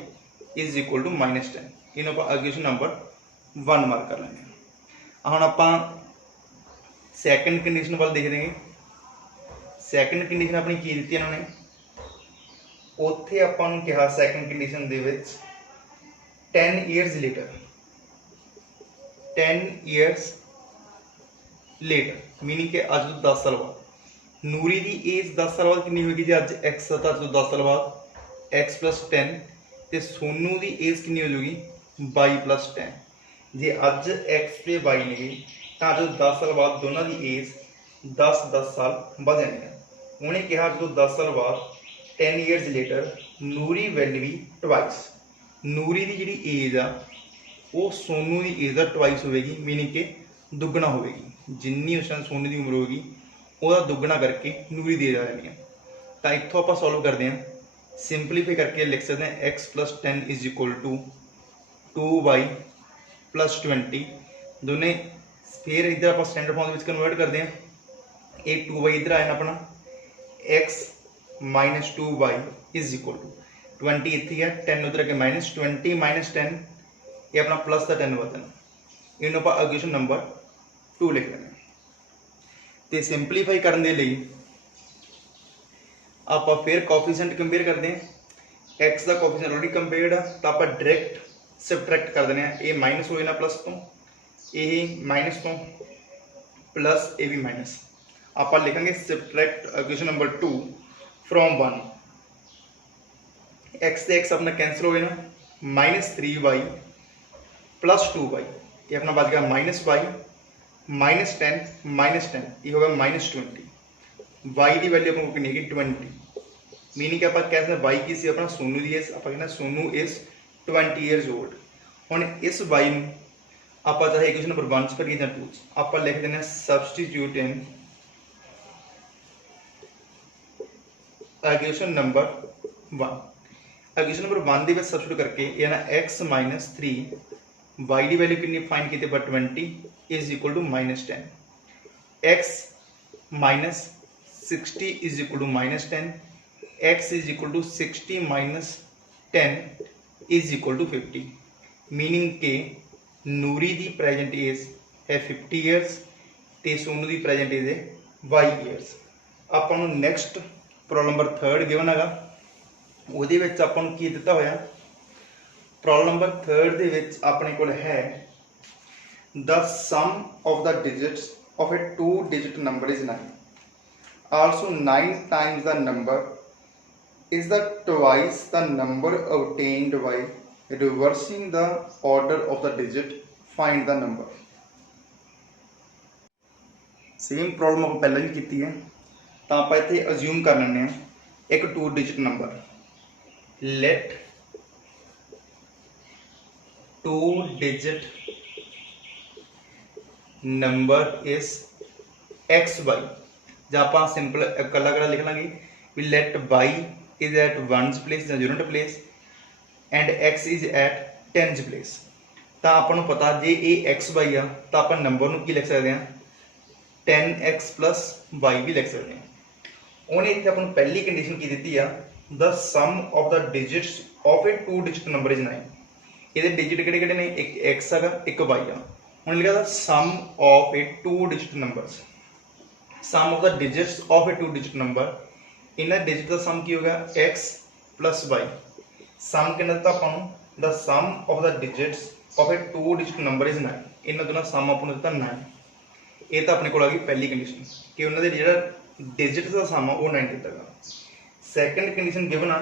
इज इक्वल टू -10। इन आप इक्वेशन नंबर 1 मार्क कर लेंगे। हम आप सैकेंड कंडीशन वाल देख देंगे। सैकेंड कंडीशन अपनी की दी इन्होंने उत्थे आपां नूं कहा सैकेंड कंडीशन दे विच 10 years later 10 years later meaning कि अज तो 10 साल बाद नूरी की एज 10 साल बाद कितनी होगी जी अज x तो अज तो 10 साल बाद x +10 तो सोनू की एज कितनी हो जाएगी y +10। जे अज x पे y ने तो अज 10 साल बाद दोनों की एज 10 साल बढ़ जानी है। उन्हें कहा जो 10 साल बाद 10 years later Noori will be twice, Noori की जी एज आ वो सोनू की एज का ट्वाइस होगी मीनिंग के दुगना होगी, जिन्नी उस टाइम सोनू की उम्र होगी वह दुगना करके नूरी दी जा रही है। तो इतों आप सॉल्व करते हैं, सिंपलीफाई करके लिख सकते हैं x +10 is equal to 2y +20 दोनों फिर इधर आप स्टैंडर्ड फॉर्म में कन्वर्ट करते हैं। ये 2y इधर आया अपना x -2y is equal to 20 इतनी है 10 उधर के -20 -10 ये अपना प्लस का 10 बदलना। इन आप इक्वेशन नंबर 2 लिख लेंगे। तो सिंपलीफाई करने के लिए आप फिर कोफिशिएंट कंपेयर करते हैं, एक्स का कोफिशिएंट ऑलरेडी कंपेयर्ड है तो आप डायरैक्ट सबट्रैक्ट कर देने हैं, ये माइनस हो जाना प्लस तो, ये माइनस तो प्लस ये भी माइनस, आप लिखेंगे subtract equation number 2 from 1, x से एक्स अपना कैंसिल हो जाना, -3y प्लस 2y, ये अपना बच गया -y -10 ये होगा -20, y की वैल्यू अपन कितनी है 20, मीनिंग कि आप कह सकते y की सी अपना सोनू की एज, आप कहना सोनू इज 20 ईयर्स ओल्ड। हुण इस y नूं आप चाहे इक्वेशन नंबर 1 च करिए जां 2 च, आप लिख देना substitute in equation number 1, equation number 1 ਦੇ ਵਿੱਚ सबस्टिट्यूट करके ये ना x - 3 y की वैल्यू कितनी फाइंड की पर 20 is equal to -10, x - 60 is equal to -10, x is equal to 60 - 10 is equal to 50, meaning के नूरी की प्रेजेंट एज है 50 ईयर्स तो सोनू की प्रेजेंट एज है 22 ईयर्स। ਆਪਾਂ ਨੂੰ नैक्सट प्रॉब्लम नंबर 3 गिवन है, ਉਹਦੇ ਵਿੱਚ ਆਪਾਂ ਨੂੰ ਕੀ ਦਿੱਤਾ ਹੋਇਆ, प्रॉब्लम नंबर 3 ਦੇ ਵਿੱਚ ਆਪਣੇ ਕੋਲ ਹੈ the sum of the digits of a 2-digit number is 9, also 9 times the number is the twice the number obtained by reversing the order of the digit, find the number। Same problem ਆਪਾਂ ਪਹਿਲਾਂ ਵੀ ਕੀਤੀ ਹੈ, ਤਾਂ ਆਪਾਂ ਇੱਥੇ assume ਕਰ ਲੈਂਦੇ ਹਾਂ एक 2-digit number, let 2-digit number is xy, ਜਾਂ ਆਪਾਂ ਸਿੰਪਲ ਇਕੱਲਾ ਇਕੱਲਾ ਲਿਖ ਲਾਂਗੇ ਵੀ let y is at 1's place ਜਾਂ 0th place and x is at 10th place, ਤਾਂ ਆਪਾਂ ਨੂੰ ਪਤਾ ਜੇ ਇਹ xy ਆ ਤਾਂ ਆਪਾਂ ਨੰਬਰ ਨੂੰ ਕੀ ਲਿਖ ਸਕਦੇ ਹਾਂ 10x + y ਵੀ ਲਿਖ ਸਕਦੇ ਹਾਂ। ਉਹਨੇ ਇੱਥੇ ਆਪਾਂ ਨੂੰ ਪਹਿਲੀ ਕੰਡੀਸ਼ਨ ਕੀ ਦਿੱਤੀ ਆ, the sum of the digits of a 2-digit number is 9, ਇਹਦੇ ਡਿਜਿਟ ਕਿਹੜੇ ਕਿਹੜੇ ਨੇ, ਇੱਕ x ਹੈਗਾ ਇੱਕ y ਆ। ਹੁਣ ਲਿਖਿਆ ਦਾ sum of a 2-digit numbers, sum of the digits of a 2-digit number, ਇਹਨਾਂ ਡਿਜਿਟ ਦਾ ਸਮ ਕੀ ਹੋ ਗਿਆ x + y, ਸਮ ਕਿੰਨਾ ਦਿੱਤਾ ਆਪਾਂ ਨੂੰ the sum of the digits of a 2-digit number is 9, ਇਹਨਾਂ ਦੋਨਾਂ ਸਮ ਆਪਾਂ ਨੂੰ ਦਿੱਤਾ 9, ਇਹ ਤਾਂ ਆਪਣੇ ਕੋਲ ਆ ਗਈ ਪਹਿਲੀ ਕੰਡੀਸ਼ਨ ਕਿ ਉਹਨਾਂ ਦੇ ਜਿਹੜਾ डिजिट का सम वो 9 दिता गया। सैकेंड कंडीशन गिवन आ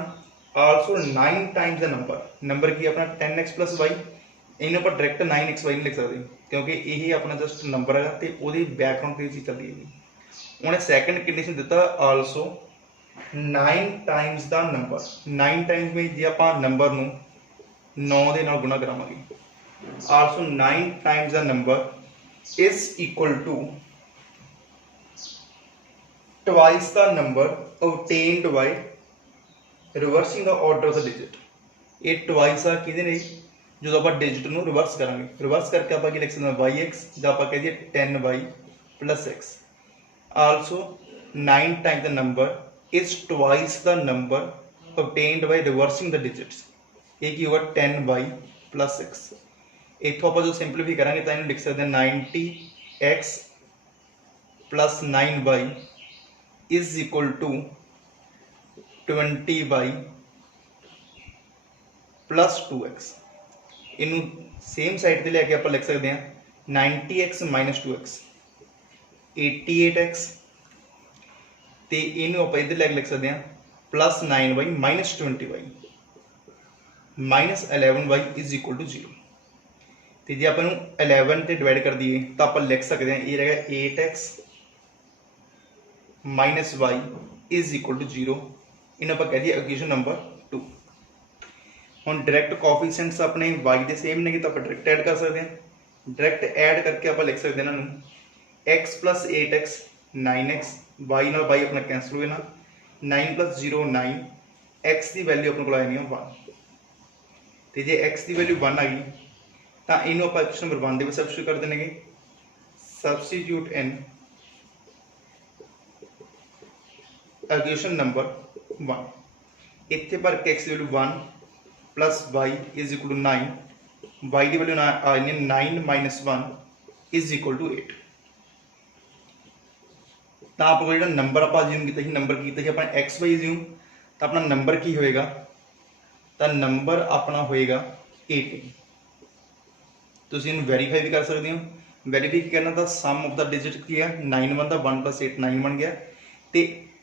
आल्सो 9 टाइम्स द नंबर की अपना 10x + y, इन्हें पर डायरेक्ट 9xy नहीं लिख सकते क्योंकि यही अपना जस्ट नंबर है तो वो बैकग्राउंड की चीज़ चलती है। उन्हें सैकेंड कंडीशन दिता also 9 times the number, 9 times में जो आप नंबर नूं 9 दे नाल गुणा करावांगे, also 9 times the number is equal to twice the number obtained by reversing the order of the digit, ये twice आ किहदे ने जो आप डिजिट नूं रिवर्स करांगे, रिवर्स करके आप लिख सकते हैं yx जो आप कह दिए 10y + x, also 9 times the number is twice the number obtained by reversing the digits, ये की होगा 10y + x। इत्थों आप जो सिंपलीफाई करांगे तो इन्हें लिख सकते हैं 90x + 9y is equal to 20y + 2x, इनू सेम साइड पे लेके आप लिख सकते हैं 90x - 2x 88x, तो इनू आप इधर लेके लिख सकते हैं +9y - 20y -11y is equal to 0, तो जो आप 11 से डिवाइड कर दिए तो आप लिख सकते हैं ये रहेगा 8x - y is equal to 0, इन्हें आप कह दिए इक्वेशन नंबर 2। हम डायरैक्ट कोफिशिएंट्स अपने y के सेम ने तो आप डायरैक्ट ऐड कर सकते हैं, डायरैक्ट ऐड करके आप लिख सकते हैं इन्होंने x + 8x 9x, y नाल y अपना कैंसल हो जाना, 9 + 0 9, x की वैल्यू अपने को आनी है 1, तो जो x की वैल्यू 1 आ गई तो इनू आप इक्वेशन नंबर 1 के सबस्टिट्यूट कर देंगे, सबस्टिट्यूट इन इक्वेशन नंबर 1, इतने पर x की value 1 + y is equal to 9, y की वैल्यू आ 9 - 1 इज इक्वल टू 8। तो आप जो नंबर आप अज्यूम किया नंबर किया अपना एक्स वाई अज्यूम तो अपना नंबर की होएगा तो नंबर अपना होएगा 18। तुसीं इहनूं वैरीफाई भी कर सकते हो। वैरीफाई करना तो सम ऑफ द डिजिट की है 9 बनता 1 + 8 9 बन गया। तो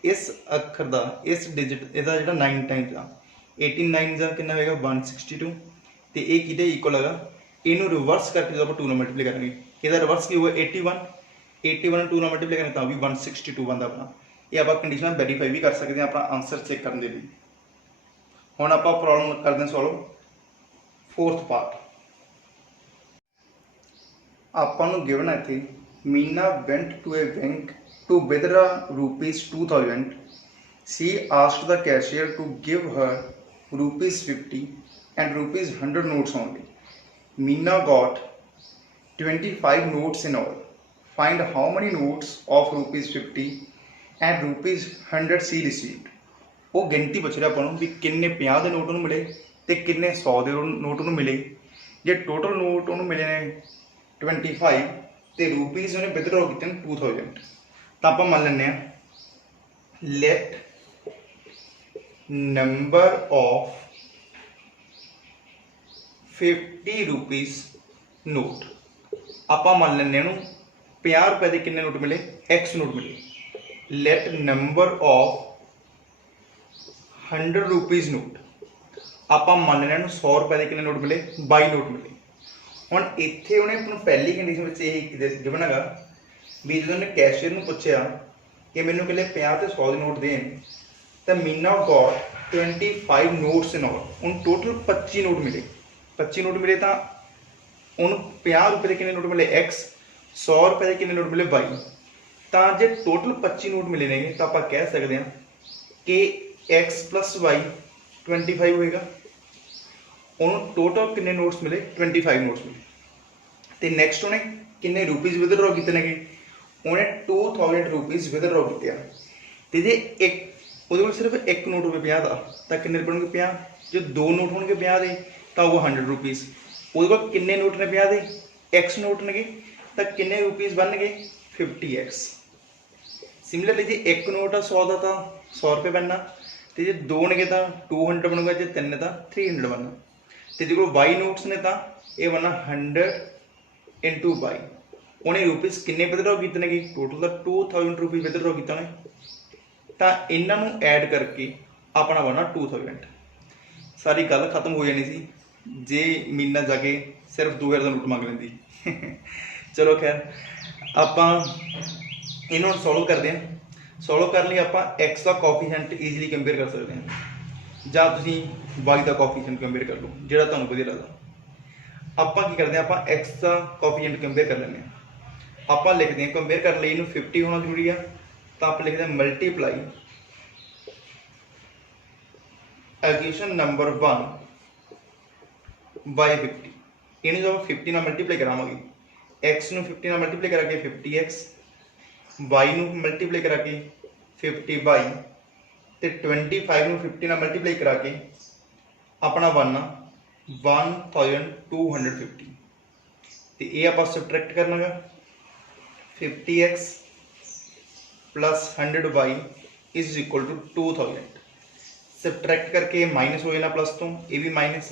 इस अखर का इस डिजिट इसका जो 9 टाइम्स आ 18 9 का कितना होगा 162। तो ये कि इक्वल है इनू रिवर्स करके जो आप 2 मल्टीप्लाई करेंगे इसका रिवर्स की होगा 81 2 मल्टीप्लाई करेंगे तो भी 162 बनता अपना। ये आप कंडीशन वैरीफाई भी कर सकते हैं अपना आंसर चेक करने के लिए। हुण आप प्रॉब्लम करते हैं सॉल्व फोर्थ पार्ट। ਆਪਾਂ ਨੂੰ ਗਿਵਨ ਹੈ ਇੱਥੇ Meena went to a bank to withdraw ₹2000. She asked the cashier to give her ₹50 and ₹100 notes only. Meena got 25 notes in all. Find how many notes of ₹50 and ₹100 she received. ਉਹ ਗਿਣਤੀ ਪੁੱਛ ਰਿਹਾ ਆਪਾਂ ਨੂੰ ਵੀ ਕਿੰਨੇ 50 ਦੇ ਨੋਟ ਉਹਨੂੰ ਮਿਲੇ ਤੇ ਕਿੰਨੇ 100 ਦੇ ਨੋਟ ਉਹਨੂੰ ਮਿਲੇ। ਜੇ ਟੋਟਲ ਨੋਟ ਉਹਨੂੰ ਮਿਲੇ ਨੇ 25 ਤੇ ਰੁਪੀਸ ਉਹਨੇ ਵਿਦਡਰਾਅ ਕੀਤੇ ਨੇ 2000 ਤਾਂ ਆਪਾਂ ਮੰਨ ਲੈਂਦੇ ਆ let number of 50 rupees note ਆਪਾਂ ਮੰਨ ਲੈਂਦੇ ਇਹਨੂੰ 50 ਰੁਪਏ ਦੇ ਕਿੰਨੇ ਨੋਟ ਮਿਲੇ x ਨੋਟ ਮਿਲੇ। Let number of 100 rupees note ਆਪਾਂ ਮੰਨ ਲੈਂਦੇ ਇਹਨੂੰ 100 ਰੁਪਏ ਦੇ ਕਿੰਨੇ ਨੋਟ ਮਿਲੇ 22 ਨੋਟ ਮਿਲੇ। ਹੁਣ ਇੱਥੇ ਉਹਨੇ ਆਪਣੀ ਪਹਿਲੀ ਕੰਡੀਸ਼ਨ ਵਿੱਚ ਇਹ ਗਿਵਨ ਹੈਗਾ ਵੀ ਜਦੋਂ ਉਹਨੇ ਕੈਸ਼ੀਅਰ ਨੂੰ ਪੁੱਛਿਆ ਕਿ ਮੈਨੂੰ ਪਹਿਲੇ 50 ਤੇ 100 ਦੇ ਨੋਟ ਦੇਣ ਤਾਂ ਮੀਨਾ ਗॉट 25 ਨੋਟਸ ਇਨ ਆਲ ਉਹਨੂੰ ਟੋਟਲ 25 ਨੋਟ ਮਿਲੇ। 25 ਨੋਟ ਮਿਲੇ ਤਾਂ ਉਹਨੂੰ 50 ਰੁਪਏ ਦੇ ਕਿੰਨੇ ਨੋਟ ਮਿਲੇ x 100 ਰੁਪਏ ਦੇ ਕਿੰਨੇ ਨੋਟ ਮਿਲੇ y। ਤਾਂ ਜੇ ਟੋਟਲ 25 ਨੋਟ ਮਿਲੇ ਨੇ ਤਾਂ ਆਪਾਂ ਕਹਿ ਸਕਦੇ ਹਾਂ ਕਿ x + y 25 ਹੋਏਗਾ। ਉਹਨੂੰ ਟੋਟਲ ਕਿੰਨੇ ਨੋਟਸ ਮਿਲੇ 25 ਨੋਟਸ ਮਿਲੇ। ਤੇ ਨੈਕਸਟ ਉਹਨੇ ਕਿੰਨੇ ਰੁਪੀਸ ਵਿਦਡਰਾਅ ਕੀਤੇ ਨੇਗੇ ਉਹਨੇ 2000 ਰੁਪੀਸ ਵਿਦਡਰਾਅ ਕੀਤੇ ਆ। ਤੇ ਜੇ ਇੱਕ ਉਹਦੇ ਕੋਲ ਸਿਰਫ ਇੱਕ ਨੋਟ ਹੋਵੇ 50 ਦਾ ਤਾਂ ਕਿੰਨੇ ਰੁਪਏ ਹੋਣਗੇ 50। ਜੇ ਦੋ ਨੋਟ ਹੋਣਗੇ 50 ਦੇ ਤਾਂ ਉਹ 100 ਰੁਪੀਸ। ਉਹਦੇ ਕੋਲ ਕਿੰਨੇ ਨੋਟ ਨੇ 50 ਦੇ x ਨੋਟ ਨੇਗੇ ਤਾਂ ਕਿੰਨੇ ਰੁਪੀਸ ਬਣਨਗੇ 50x। ਸਿਮਿਲਰਲੀ ਜੇ ਇੱਕ ਨੋਟ ਆ 100 ਦਾ ਤਾਂ 100 ਰੁਪਏ ਬਣਨਾ ਤੇ ਜੇ ਦੋ ਨੇਗੇ ਤਾਂ 200 ਬਣੂਗਾ ਜੇ ਤਿੰਨ ਤਾਂ 300 ਬਣਨਾ। ਤੇ ਜੇ ਕੋਲ y ਨੋਟਸ ਨੇ ਤਾਂ ਇਹ ਬਣਨਾ 100 × y। ਉਹਨੇ ਰੁਪੀਸ ਕਿੰਨੇ ਵਿਦਡਰਾਅ ਕੀਤੇ ਨੇਗੇ ਟੋਟਲ ਦਾ 2000 ਰੁਪੀਸ ਵਿਦਡਰਾਅ ਕੀਤਾ ਨੇ ਤਾਂ ਇਹਨਾਂ ਨੂੰ ਐਡ ਕਰਕੇ ਆਪਣਾ ਬਣਨਾ 2000। ਸਾਰੀ ਗੱਲ ਖਤਮ ਹੋ ਜਾਣੀ ਸੀ ਜੇ ਮੀਨਾ ਜਾ ਕੇ ਸਿਰਫ 2000 ਦਾ ਨੋਟ ਮੰਗ ਲੈਂਦੀ। ਚਲੋ ਖੈਰ ਆਪਾਂ ਇਹਨੂੰ ਸੋਲਵ ਕਰਦੇ ਹਾਂ। ਸੋਲਵ ਕਰਨ ਲਈ ਆਪਾਂ x ਦਾ ਕੋਫੀਸ਼ੀਐਂਟ ਈਜ਼ੀਲੀ ਕੰਪੇਅਰ ਕਰ ਸਕਦੇ ਹਾਂ ਜਾਂ ਤੁਸੀਂ y ਦਾ ਕੋਫੀਸ਼ੀਐਂਟ ਕੰਪੇਅਰ ਕਰ ਲਓ ਜਿਹੜਾ ਤੁਹਾਨੂੰ ਵਧੀਆ ਲੱਗਦਾ। ਆਪਾਂ ਕੀ ਕਰਦੇ ਹਾਂ ਆਪਾਂ x ਦਾ ਕੋਫੀਸ਼ੀਐਂਟ ਕੰਪੇਅਰ ਕਰ ਲੈਂਦੇ ਹਾਂ। ਆਪਾਂ ਲਿਖਦੇ ਹਾਂ ਕੰਪੇਅਰ ਕਰਨ ਲਈ ਇਹਨੂੰ 50 ਹੋਣਾ ਜ਼ਰੂਰੀ ਆ ਤਾਂ ਆਪਾਂ ਲਿਖਦੇ ਹਾਂ ਮਲਟੀਪਲਾਈ ਇਕੁਏਸ਼ਨ ਨੰਬਰ 1 ਬਾਈ 50। ਇਹਨੂੰ ਜਦੋਂ 50 ਨਾਲ ਮਲਟੀਪਲਾਈ ਕਰਾਵਾਂਗੇ x ਨੂੰ 50 ਨਾਲ ਮਲਟੀਪਲਾਈ ਕਰਾ ਕੇ 50x y ਨੂੰ ਮਲਟੀਪਲਾਈ ਕਰਾ ਕੇ 50y ਤੇ 25 ਨੂੰ 50 ਨਾਲ ਮਲਟੀਪਲਾਈ ਕਰਾ ਕੇ ਆਪਣਾ ਬਣਨਾ 1250। ਤੇ ਇਹ ਆਪਾਂ ਸਬਟਰੈਕਟ ਕਰਨਾ ਹੈ 50x + 100y = 2000। ਸਬਟਰੈਕਟ ਕਰਕੇ ਮਾਈਨਸ ਹੋ ਜਾਣਾ ਪਲੱਸ ਤੋਂ ਇਹ ਵੀ ਮਾਈਨਸ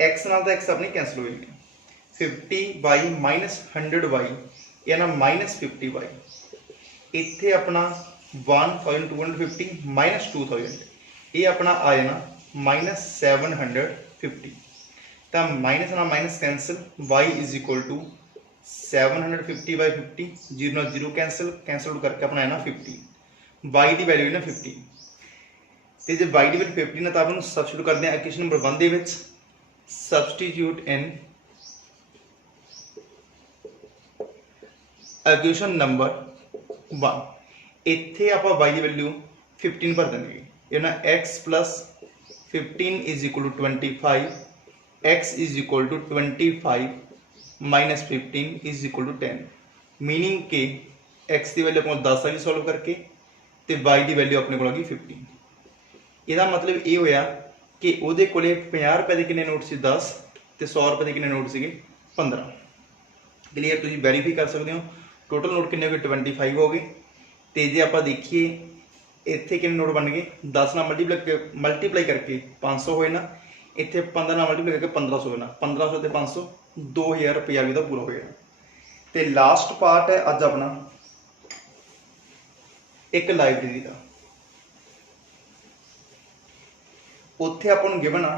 x ਨਾਲ ਤਾਂ x ਆਪਣੀ ਕੈਂਸਲ ਹੋ ਜਾਣੀ 50y - 100y ਇਹ ਨਾ -50y। ਇੱਥੇ ਆਪਣਾ 1250 - 2000 ਇਹ ਆਪਣਾ ਆ ਜਾਣਾ -750। ਤਾਂ ਮਾਈਨਸ ਨਾਲ ਮਾਈਨਸ ਕੈਂਸਲ y = 750/50 0 ਨਾਲ 0 ਕੈਂਸਲ ਕਰਕੇ ਆਪਣਾ ਹੈ ਨਾ 50। y ਦੀ ਵੈਲਿਊ ਹੈ ਨਾ 50 ਤੇ ਜੇ y ਦੀ ਵੈਲਿਊ 50 ਨਾ ਤਾਂ ਆਪਾਂ ਨੂੰ ਸਬਸਟੀਟਿਊਟ ਕਰਦੇ ਹਾਂ ਇਕੁਏਸ਼ਨ ਨੰਬਰ 1 ਦੇ ਵਿੱਚ। ਸਬਸਟੀਟਿਊਟ ਇਨ ਇਕੁਏਸ਼ਨ ਨੰਬਰ 1 ਇੱਥੇ ਆਪਾਂ y ਦੀ ਵੈਲਿਊ 15 ਭਰ ਦੇਵਾਂਗੇ। ਇਹ ਨਾ x + 15 = 25 x = 25 - 15 = 10 मीनिंग कि x की वैल्यू अपने 10 आ गई सॉल्व करके तो y की वैल्यू अपने को आ गई 15। ਇਹਦਾ मतलब ये होया कि ਉਹਦੇ ਕੋਲੇ 50 ਰੁਪਏ ਦੇ ਕਿੰਨੇ ਨੋਟ ਸੀ 10 ਤੇ 100 ਰੁਪਏ ਦੇ ਕਿੰਨੇ ਨੋਟ ਸੀਗੇ 15। ਕਲੀਅਰ ਤੁਸੀਂ ਵੈਰੀਫਾਈ ਕਰ ਸਕਦੇ ਹੋ। ਟੋਟਲ ਨੋਟ ਕਿੰਨੇ ਹੋ ਗਏ 25 ਹੋ ਗਏ तो जे आप देखिए इत्थे कितने नोट बन गए 10 नाल मल्टीप्लाई करके 500 होए ना, इत्थे 15 नाल मल्टीप्लाई करके 1500 होना, 1500 ते 500 2000 रुपया भी पूरा हो गया। तो लास्ट पार्ट है अज अपना एक लाइब्रेरी का। उत्थे आपां नूं गिवन आ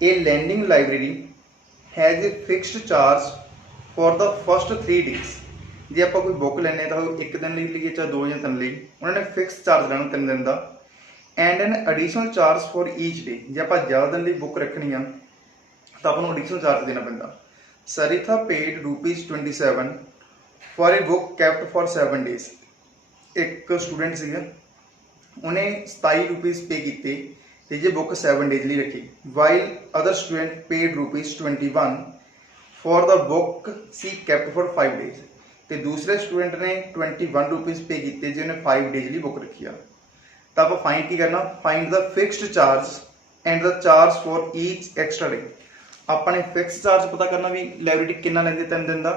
a lending library has a fixed charge for the first 3 days. जे आप कोई बुक लैने तो एक दिन लीए चाहे 2 या 3 लिए उन्होंने फिक्स चार्ज लेना 3 दिन का and an additional charge for each day. जे आप ज़्यादा दिन लिए बुक रखनी है तो आपको एडिशनल चार्ज देना पैंदा। Sarita paid ₹27 for a book kept for 7 days. एक स्टूडेंट से उन्हें ₹27 पे किए तो जे बुक 7 डेज लिए रखी, while other student paid ₹21 for the book she kept for 5 days. तो दूसरे स्टूडेंट ने ₹21 पे किए जिन्हें 5 डेज लिए बुक रखी है। तो आप फाइंड की करना, find the fixed charge and the charge for each extra day. आपने फिक्स चार्ज पता करना भी लाइब्रेरी कितना लेंदी 3 दिन का,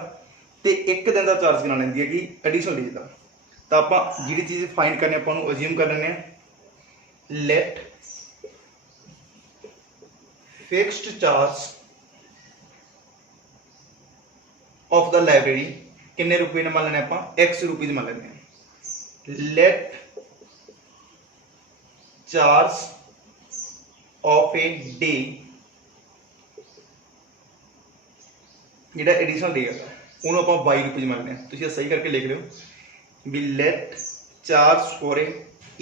तो एक दिन का चार्ज कितना लेंदी है कि एडिशनल डेज का। तो आप जी चीज़ फाइंड करनी आप अज्यूम कर लें, let fixed charge of the library किन्ने रुपये ने मान लेने आप X रुपीज मान लेने। Let charge of a day जो एडिशनल डे है उन्होंने आप ₹22 मान लें। तुम सही करके लिख लो भी let charge for a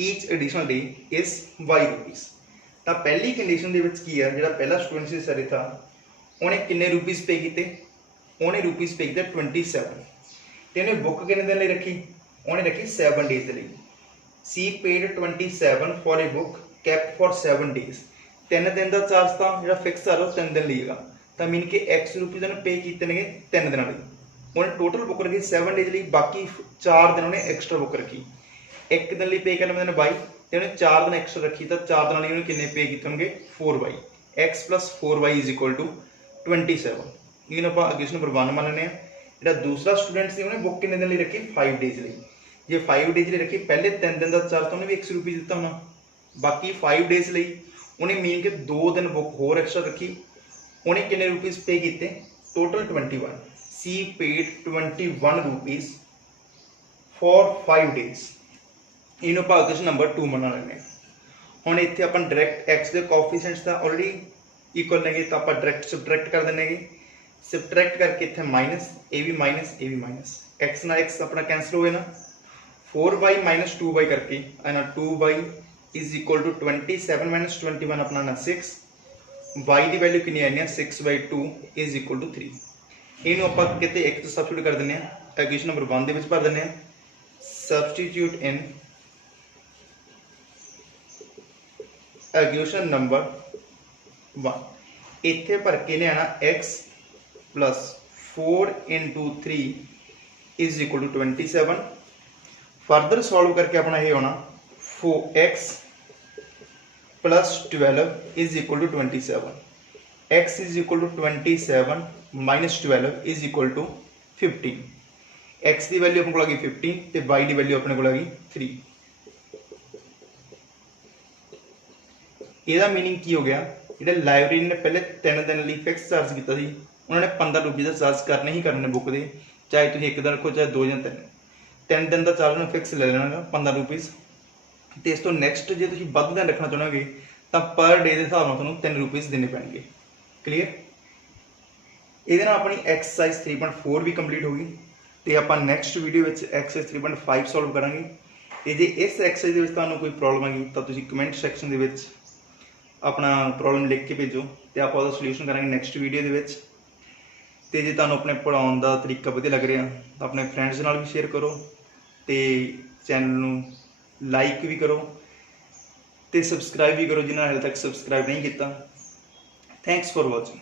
each additional day is ₹22। तो पहली कंडीशन की है जो पहला स्टूडेंट से सरिता उन्हें किन्ने रुपीज पे किए, उन्हें रुपीज पे किए 27। तो उन्हें बुक कितने दिन लिए रखी, उन्हें रखी 7 डेज के लिए। She paid 27 for a book kept for 7 days. 3 दिन का चार्ज था जो फिक्स चार्ज 3 दिन लिएगा, तो मीन के X रुपीज उन्हें पे किए 3 दिन लिए। उन्हें टोटल बुक रखी 7 डेज लिए, बाकी 4 दिन उन्हें एक्सट्रा बुक रखी। एक दिन लिए पे करने उन्हें 22, तो उन्हें 4 दिन एक्सट्रा रखी, तो 4 दिन लिए उन्हें कितने पे किए होंगे 4y। X + 4y = 27। इन आप क्वेश्चन नंबर 1 मान लें। जो दूसरा स्टूडेंट से उन्हें बुक कितने दिन लिए रखी 5 डेज लिए। जे 5 डेज लिए रखी पहले 3 दिन का चार्ज तो उन्हें भी ₹100 दिता होना, बाकी 5 डेज लिए उन्हें मीन के 2 दिन बुक होर एक्स्ट्रा रखी, उन्हें कितने रुपीज पे किए total 21। She paid ₹21 for 5 days. इन आप क्वेश्चन नंबर 2 बना लें। हम इतने अपन डायरैक्ट X के कोएफिशिएंट्स का ऑलरेडी इक्वल लेंगे, तो आप डायरैक्ट सबट्रैक्ट कर देंगे। सबट्रैक्ट करके इतने माइनस ए भी माइनस एक्स ना एक्स अपना कैंसिल हो गया ना, 4y - 2y करके ना 2y = 27 - 21 अपना ना 6, y की वैल्यू कितनी आई है 6/2 = 3। इनू आप कितने एक तो सबस्टिट्यूट कर दें, क्वेश्चन नंबर 1 के भर दें। सबस्टिट्यूट इन क्वेश्चन नंबर 1 इत्थे भर के लिया x + 4 × 3 = 27। फर्दर सॉल्व करके अपना ये होना 4x + 12 = 27। x = 27 - 12 = 15। x की वैल्यू अपने को आ गई 15 तो y की वैल्यू अपने को आ गई 3। ਇਹਦਾ मीनिंग की हो गया, ਜਿਹੜੇ ਲਾਇਬ੍ਰੇਰੀ ने पहले 3 दिन ਲਈ फिक्स चार्ज किया ਸੀ उन्होंने ₹15 का चार्ज करने ही करने बुक के, चाहे तुम एक दिन रखो चाहे 2 या 3 दिन का चार्ज उन्हें फिक्स ले लेना ₹15। तो इस तो नैक्सट जो तुम वध दिन रखना चाहोगे तो पर डे के हिसाब से तुम्हें ₹3 देने पैणगे। क्लीयर। ये अपनी एक्सरसाइज 3.4 भी कंप्लीट होगी। तो आप नैक्सट वीडियो में एक्सरसाइज 3.5 सॉल्व करांगे। तो जे इस एक्सरसाइज में कोई प्रॉब्लम हैगी तो तुम कमेंट सैक्शन के अपना प्रॉब्लम लिख के भेजो, तो आप सोल्यूशन करांगे नैक्सट वीडियो के। तो जे तुहानूं अपने पढ़ाउण का तरीका वधिया लग रहा तो अपने फ्रेंड्स नाल भी शेयर करो, तो चैनल नूं लाइक भी करो, तो सबसक्राइब भी करो जिन्होंने हाले तक सबसक्राइब नहीं किया। Thanks for watching.